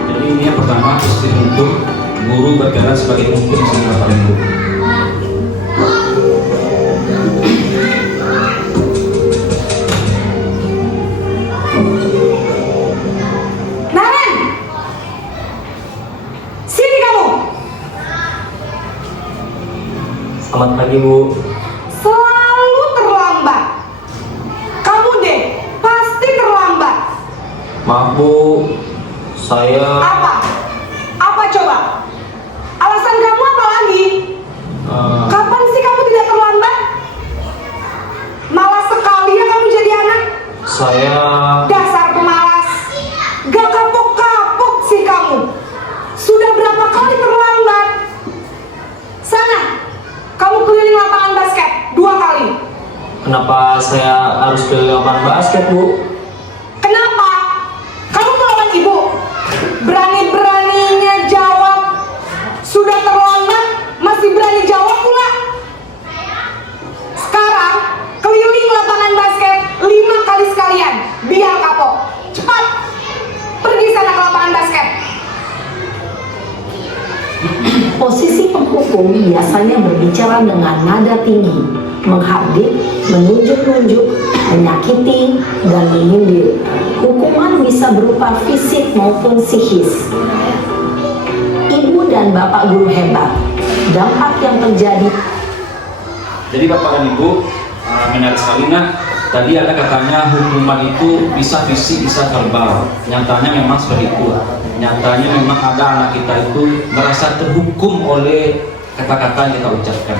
Jadi ini yang pertama, posisi untuk guru berperan sebagai penghukum sehingga paling buruk. Naren! Sini kamu! Selamat pagi Bu. Selalu terlambat. Kamu deh, pasti terlambat. Maaf Bu, saya Apa? Apa coba? Alasan kamu apa lagi? Kapan sih kamu tidak terlambat? Malas sekali ya kamu jadi anak. saya Dasar pemalas. Gak kapok-kapok sih kamu. Sudah berapa kali terlambat? Sana, kamu keliling lapangan basket 2 kali. kenapa saya harus ke lapangan basket Bu? Kenapa? Kamu melawan ibu. Berani-beraninya jawab. Sudah terlambat, masih berani jawab pula. Sekarang, keliling lapangan basket 5 kali sekalian. Biar kapok. Cepat. Pergi sana ke lapangan basket. Posisi penghukum biasanya berbicara dengan nada tinggi, menghardik, menunjuk-nunjuk, menyakiti, dan menyindir. Hukuman bisa berupa fisik maupun psikis. Ibu dan Bapak guru hebat, dampak yang terjadi. Jadi Bapak dan Ibu, menarik sekali nak. Tadi ada katanya hukuman itu bisa fisik, bisa verbal. Nyatanya memang seperti itu. Nyatanya memang ada anak kita itu merasa terhukum oleh kata-kata yang kita ucapkan.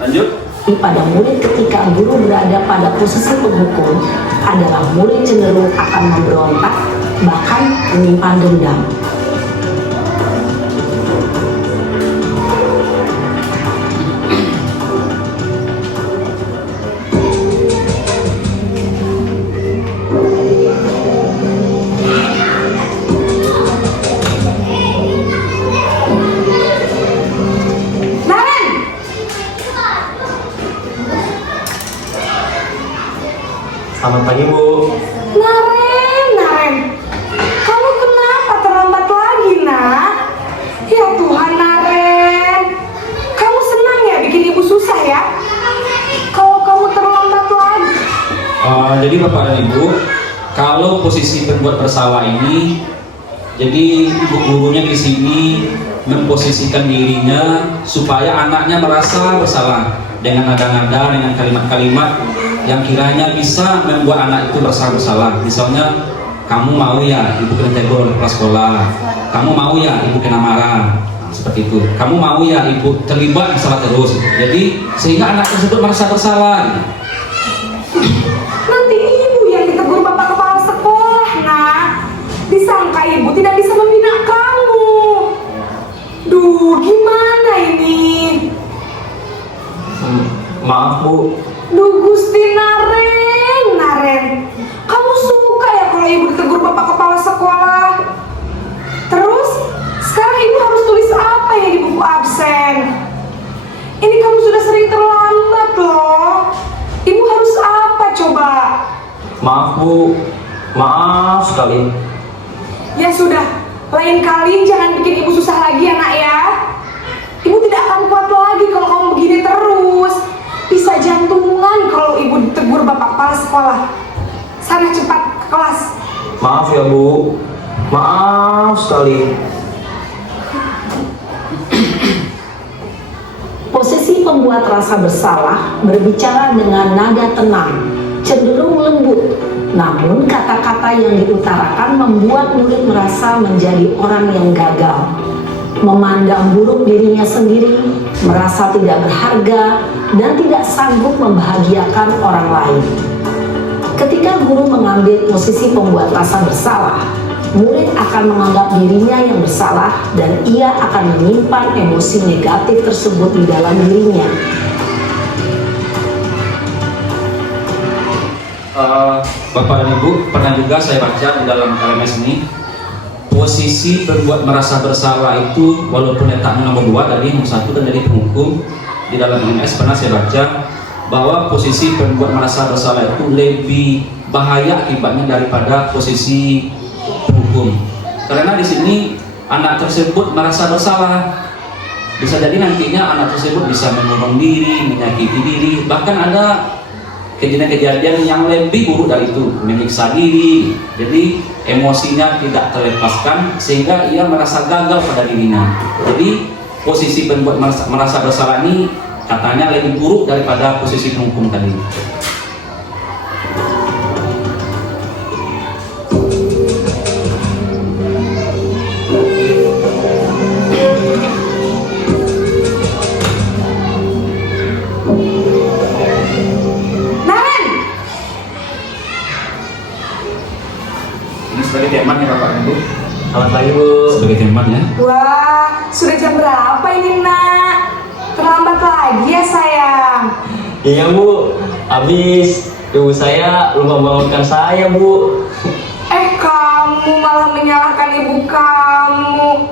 Lanjut. terjadi pada murid ketika guru berada pada posisi penghukum adalah murid cenderung akan memberontak, bahkan menyimpan dendam. Selamat pagi, Bu. Naren, kamu kenapa terlambat lagi, nak? Ya Tuhan, Naren, kamu senang ya bikin ibu susah ya? Kalau kamu terlambat lagi. Jadi Bapak dan Ibu, kalau posisi berbuat bersalah ini, jadi ibu gurunya di sini memposisikan dirinya supaya anaknya merasa bersalah dengan nada-nada, dengan kalimat-kalimat yang kiranya bisa membuat anak itu merasa bersalah. Misalnya, kamu mau ya ibu kena tegur oleh kepala sekolah, kamu mau ya ibu kena marah, seperti itu. Kamu mau ya ibu terlibat masalah terus. Jadi sehingga anak tersebut merasa bersalah. Nanti ibu yang ditegur bapak kepala sekolah, nak. Disangka ibu tidak bisa membina kamu. Duh, gimana ini? Maaf, Bu. Duh, Gusti Naren, kamu suka ya kalau ibu ditegur bapak kepala sekolah? Terus, sekarang ibu harus tulis apa ya di buku absen? Ini kamu sudah sering terlambat loh. Ibu harus apa coba? Maaf, Bu. Maaf sekali. Ya sudah, lain kali jangan bikin ibu susah lagi ya nak ya. Ibu tidak akan kuat lagi kalau kamu begini terus. Bisa jantungan kalau ibu ditegur bapak kepala sekolah. Sana cepat ke kelas. Maaf ya, Bu. Maaf sekali. Posisi pembuat rasa bersalah berbicara dengan nada tenang, cenderung lembut. Namun kata-kata yang diutarakan membuat murid merasa menjadi orang yang gagal, memandang buruk dirinya sendiri, merasa tidak berharga, dan tidak sanggup membahagiakan orang lain. Ketika guru mengambil posisi pembuat rasa bersalah, murid akan menganggap dirinya yang bersalah dan ia akan menyimpan emosi negatif tersebut di dalam dirinya. Bapak dan Ibu, pernah juga saya baca di dalam LMS ini, posisi berbuat merasa bersalah itu walaupun letaknya nomor 2 dari nomor 1 dan dari penghukum, di dalam LMS pernah saya baca bahwa posisi berbuat merasa bersalah itu lebih bahaya akibatnya daripada posisi penghukum. Karena di sini anak tersebut merasa bersalah, bisa jadi nantinya anak tersebut bisa membunuh diri, menyakiti diri, bahkan ada kejadian-kejadian yang lebih buruk dari itu, menyiksa diri. Jadi emosinya tidak terlepaskan sehingga ia merasa gagal pada dirinya. Jadi posisi pembuat merasa bersalah ini katanya lebih buruk daripada posisi penghukum tadi. Sebagai teman ya Bapak Ibu. Selamat pagi, Bu. Sebagai teman ya. Wah, sudah jam berapa ini nak? Terlambat lagi ya sayang. Iya, Bu. Habis ibu saya lupa bangunkan saya, Bu. Kamu malah menyalahkan ibu kamu.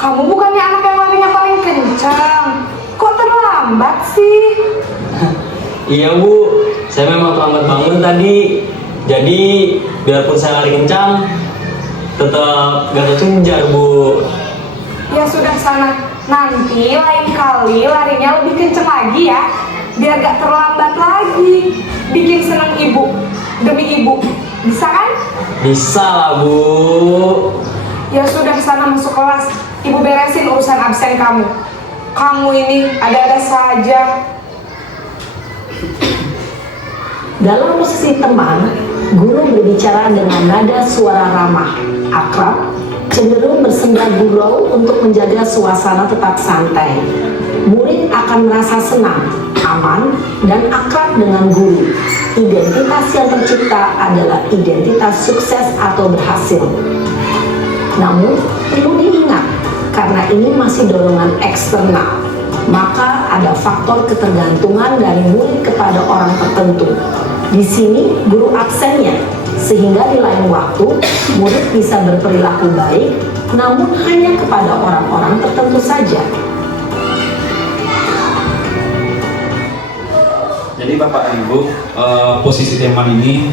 Kamu bukannya anak yang larinya paling kencang. Kok terlambat sih? Iya, Bu. Saya memang terlambat bangun tadi. Jadi biarpun saya lari kencang, tetap gak terkejar, Bu. Ya sudah sana. Nanti lain kali larinya lebih kencang lagi ya. Biar gak terlambat lagi. Bikin senang ibu. Demi ibu. Bisa kan? Bisa lah, Bu. Ya sudah sana masuk kelas. Ibu beresin urusan absen kamu. Kamu ini ada-ada saja. Dalam posisi teman, guru berbicara dengan nada suara ramah, akrab, cenderung bersenda gurau untuk menjaga suasana tetap santai. murid akan merasa senang, aman, dan akrab dengan guru. Identitas yang tercipta adalah identitas sukses atau berhasil. Namun, perlu diingat, karena ini masih dorongan eksternal, maka ada faktor ketergantungan dari murid kepada orang tertentu. Di sini guru absennya, sehingga di lain waktu murid bisa berperilaku baik, namun hanya kepada orang-orang tertentu saja. Jadi Bapak dan Ibu, posisi teman ini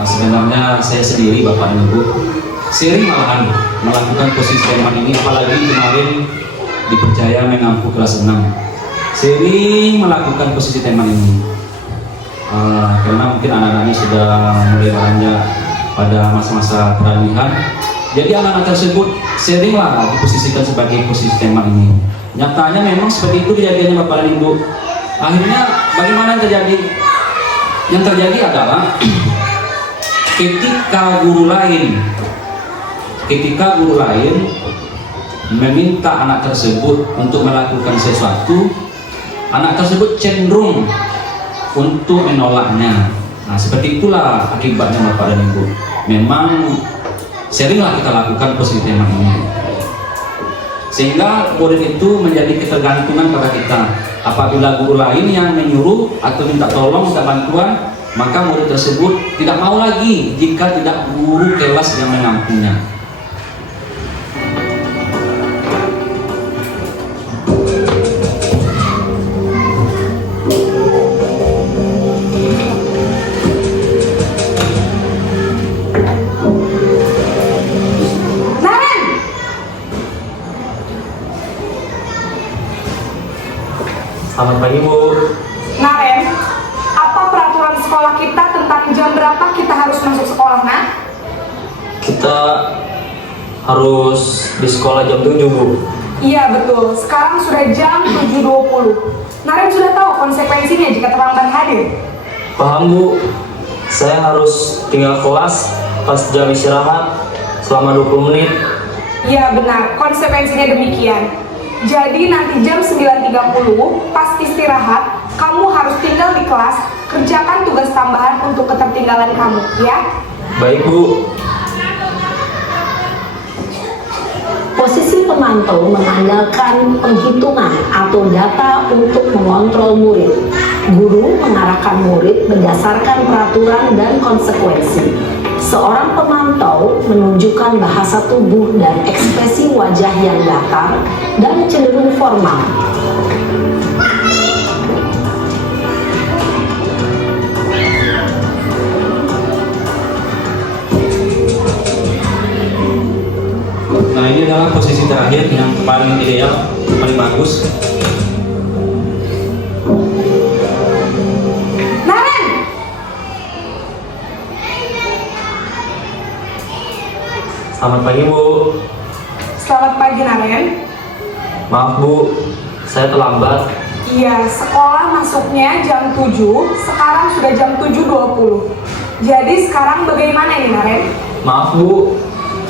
sebenarnya saya sendiri Bapak dan Ibu sering malahan melakukan posisi teman ini, apalagi kemarin dipercaya mengampu kelas 6. Sering melakukan posisi teman ini. Karena mungkin anak-anak ini sudah mulai beranjak pada masa-masa peralihan, jadi anak-anak tersebut seringlah diposisikan sebagai posisi teman ini. Nyatanya memang seperti itu kejadiannya Bapak dan Ibu. Akhirnya bagaimana yang terjadi? Yang terjadi adalah ketika guru lain meminta anak tersebut untuk melakukan sesuatu, anak tersebut cenderung untuk menolaknya. Nah, seperti itulah akibatnya Bapak dan Ibu. Memang seringlah kita lakukan posisi teman ini, sehingga murid itu menjadi ketergantungan pada kita. Apabila guru lain yang menyuruh atau minta tolong, minta bantuan, maka murid tersebut tidak mau lagi jika tidak guru kelas yang mengampunya. Selamat pagi, Bu. Naren, apa peraturan sekolah kita tentang jam berapa kita harus masuk sekolah, Nak? Kita harus di sekolah jam 7, Bu. Iya betul, sekarang sudah jam 7.20. Naren sudah tahu konsekuensinya jika terlambat hadir. Paham, Bu. Saya harus tinggal kelas pas jam istirahat selama 20 menit. Iya benar, konsekuensinya demikian. Jadi nanti jam 9.30 pas istirahat, kamu harus tinggal di kelas, kerjakan tugas tambahan untuk ketertinggalan kamu, ya? Baik, Bu. Posisi pemantau mengandalkan penghitungan atau data untuk mengontrol murid. Guru mengarahkan murid berdasarkan peraturan dan konsekuensi. Seorang pemantau menunjukkan bahasa tubuh dan ekspresi wajah yang datar dan cenderung formal. Nah, ini adalah posisi terakhir yang paling ideal, paling bagus. Naren! Selamat pagi, Bu. Selamat pagi, Naren. Maaf, Bu. Saya terlambat. Iya, sekolah masuknya jam 7, sekarang sudah jam 7.20. Jadi sekarang bagaimana nih, Naren? Maaf, Bu.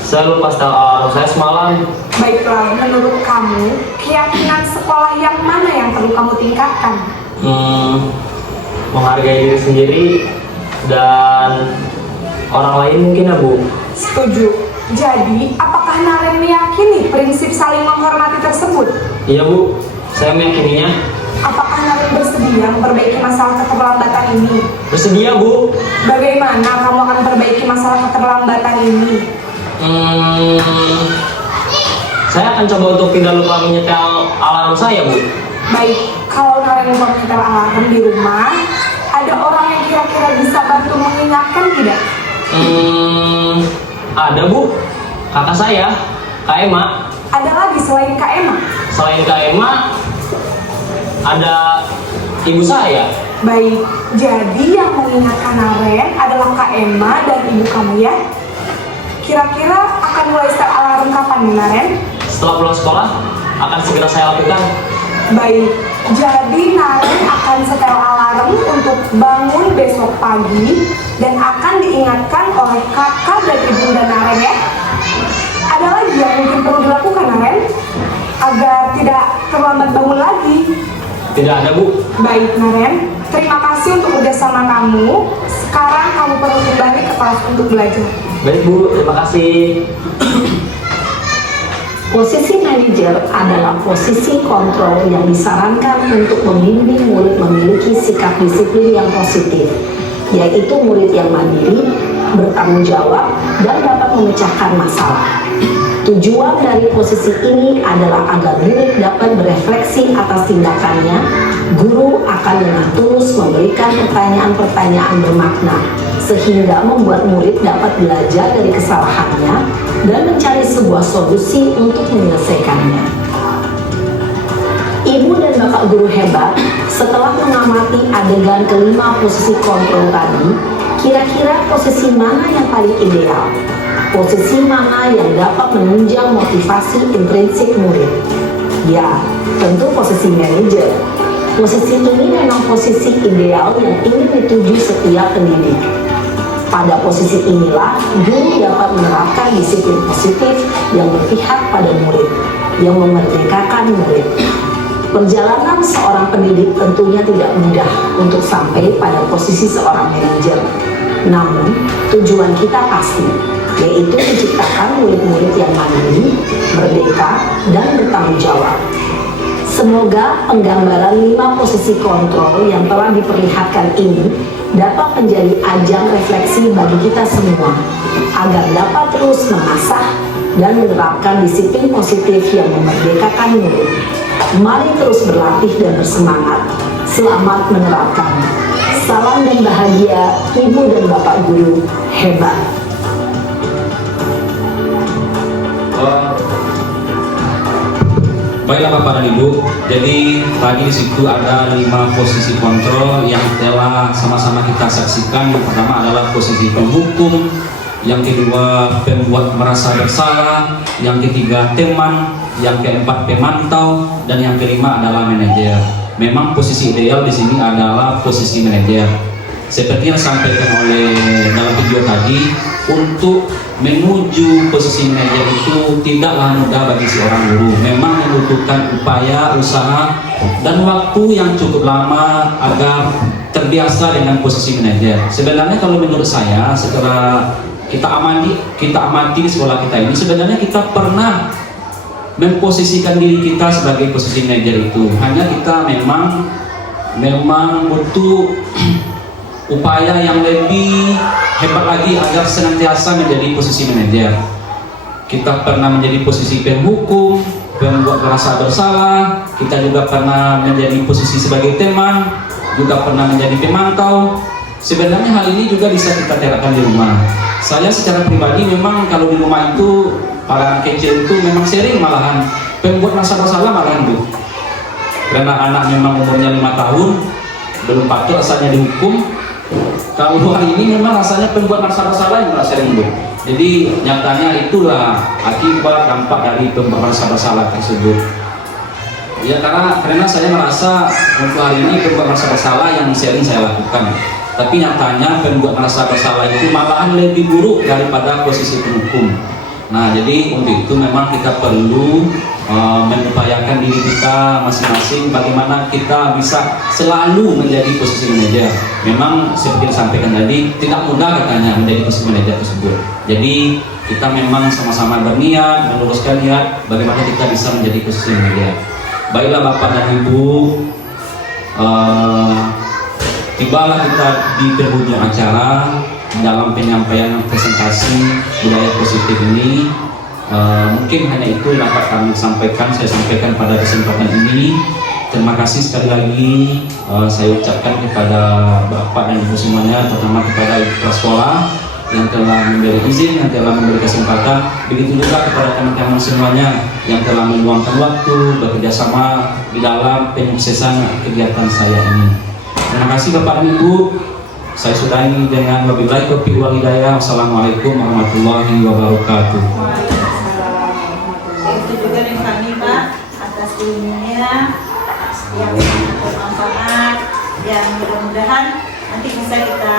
Saya lupa setel alarm saya semalam. Baiklah, menurut kamu, keyakinan sekolah yang mana yang perlu kamu tingkatkan? Menghargai diri sendiri dan orang lain mungkin, ya, Bu. Setuju. Jadi, apakah Naren meyakini prinsip saling menghormati tersebut? Iya, Bu. Saya meyakininya. Apakah Naren bersedia memperbaiki masalah keterlambatan ini? Bersedia, Bu. Bagaimana kamu akan memperbaiki masalah keterlambatan ini? Saya akan coba untuk tidak lupa menyetel alarm saya, Bu. Baik, kalau Naren lupa menyetel alarm di rumah, ada orang yang kira-kira bisa bantu mengingatkan tidak? Ada, Bu. Kakak saya, Kak Emma. Ada lagi selain Kak Emma? Selain Kak Emma, ada ibu saya. Baik, jadi yang mengingatkan Naren adalah Kak Emma dan ibu kamu, ya? Kira-kira akan mulai setel alarm kapan nih, Naren? Setelah pulang sekolah, akan segera saya lakukan. Baik, jadi Naren akan setel alarm untuk bangun besok pagi dan akan diingatkan oleh kakak dan ibunda Naren, ya? Ada lagi yang mungkin perlu dilakukan, Naren? Agar tidak terlambat bangun Tidak ada, Bu. Baik, Naren. Terima kasih untuk kerjasama kamu. Sekarang kamu perlu kembali ke kelas untuk belajar. Baik, Bu. Terima kasih. Posisi manajer adalah posisi kontrol yang disarankan untuk membimbing murid memiliki sikap disiplin yang positif, yaitu murid yang mandiri, bertanggung jawab, dan dapat memecahkan masalah. Tujuan dari posisi ini adalah agar murid dapat berefleksi atas tindakannya. Guru akan dengan tulus memberikan pertanyaan-pertanyaan bermakna, sehingga membuat murid dapat belajar dari kesalahannya dan mencari sebuah solusi untuk menyelesaikannya. Ibu dan Bapak guru hebat, setelah mengamati adegan kelima posisi kontrol tadi, kira-kira posisi mana yang paling ideal? Posisi mana yang dapat menunjang motivasi intrinsik murid? Ya, tentu posisi manajer. Posisi ini memang posisi ideal yang ingin dituju setiap pendidik. Pada posisi inilah, guru dapat menerapkan disiplin positif yang berpihak pada murid, yang memerdekakan murid. Perjalanan seorang pendidik tentunya tidak mudah untuk sampai pada posisi seorang manajer. Namun, tujuan kita pasti, yaitu menciptakan murid-murid yang mandiri, merdeka, dan bertanggung jawab. Semoga penggambaran 5 posisi kontrol yang telah diperlihatkan ini dapat menjadi ajang refleksi bagi kita semua, agar dapat terus mengasah dan menerapkan disiplin positif yang memerdekakan murid. Mari terus berlatih dan bersemangat. Selamat menerapkan. Salam dan bahagia, Ibu dan Bapak guru hebat. Baiklah Bapak dan Ibu, jadi tadi di situ ada 5 posisi kontrol yang telah sama-sama kita saksikan. Yang pertama adalah posisi penghukum, yang kedua pembuat merasa bersalah, yang ketiga teman, yang keempat pemantau, dan yang kelima adalah manajer. Memang posisi ideal di sini adalah posisi manajer. Seperti yang disampaikan oleh dalam video tadi, untuk menuju posisi manajer itu tidaklah mudah bagi seorang guru. Memang membutuhkan upaya, usaha, dan waktu yang cukup lama agar terbiasa dengan posisi manajer. Sebenarnya kalau menurut saya, setelah kita amati di sekolah kita ini, sebenarnya kita pernah memposisikan diri kita sebagai posisi manajer itu. Hanya kita memang butuh upaya yang lebih hebat lagi agar senantiasa menjadi posisi manajer. Kita pernah menjadi posisi penghukum, pembuat merasa bersalah, kita juga pernah menjadi posisi sebagai teman, juga pernah menjadi pemantau. Sebenarnya hal ini juga bisa kita terapkan di rumah. Saya secara pribadi memang kalau di rumah itu, para anak kecil itu memang sering malahan pembuat merasa bersalah malahan Bu. Karena anak memang umurnya 5 tahun, belum patut rasanya dihukum. Kalau hari ini memang rasanya pembuat merasa bersalah yang sering Bu. Jadi nyatanya itulah akibat dampak dari pembuat merasa bersalah tersebut. Ya karena saya merasa untuk hari ini pembuat merasa bersalah yang sering saya lakukan. Tapi nyatanya pembuat merasa bersalah itu malahan lebih buruk daripada posisi penghukum. Nah jadi untuk itu memang kita perlu mengupayakan diri kita masing-masing bagaimana kita bisa selalu menjadi posisi manajer. Memang seperti yang disampaikan tadi tidak mudah katanya menjadi posisi manajer tersebut. Jadi kita memang sama-sama berniat, meluruskan niat bagaimana kita bisa menjadi posisi manajer. Baiklah Bapak dan Ibu, tibalah kita di penghujung acara dalam penyampaian presentasi budaya positif ini. Mungkin hanya itu yang dapat kami sampaikan, saya sampaikan pada kesempatan ini. Terima kasih sekali lagi saya ucapkan kepada Bapak dan Ibu semuanya, terutama kepada kepala sekolah yang telah memberi izin, yang telah memberi kesempatan. Begitu juga kepada teman-teman semuanya yang telah meluangkan waktu bekerja sama di dalam penyuksesan kegiatan saya ini. Terima kasih Bapak dan Ibu. Saya sudahi dengan wabillahi taufiq wal hidayah. Wassalamualaikum warahmatullahi wabarakatuh. Itu juga dari kami Pak atas ilmunya yang sangat bermanfaat, yang mudah-mudahan nanti bisa kita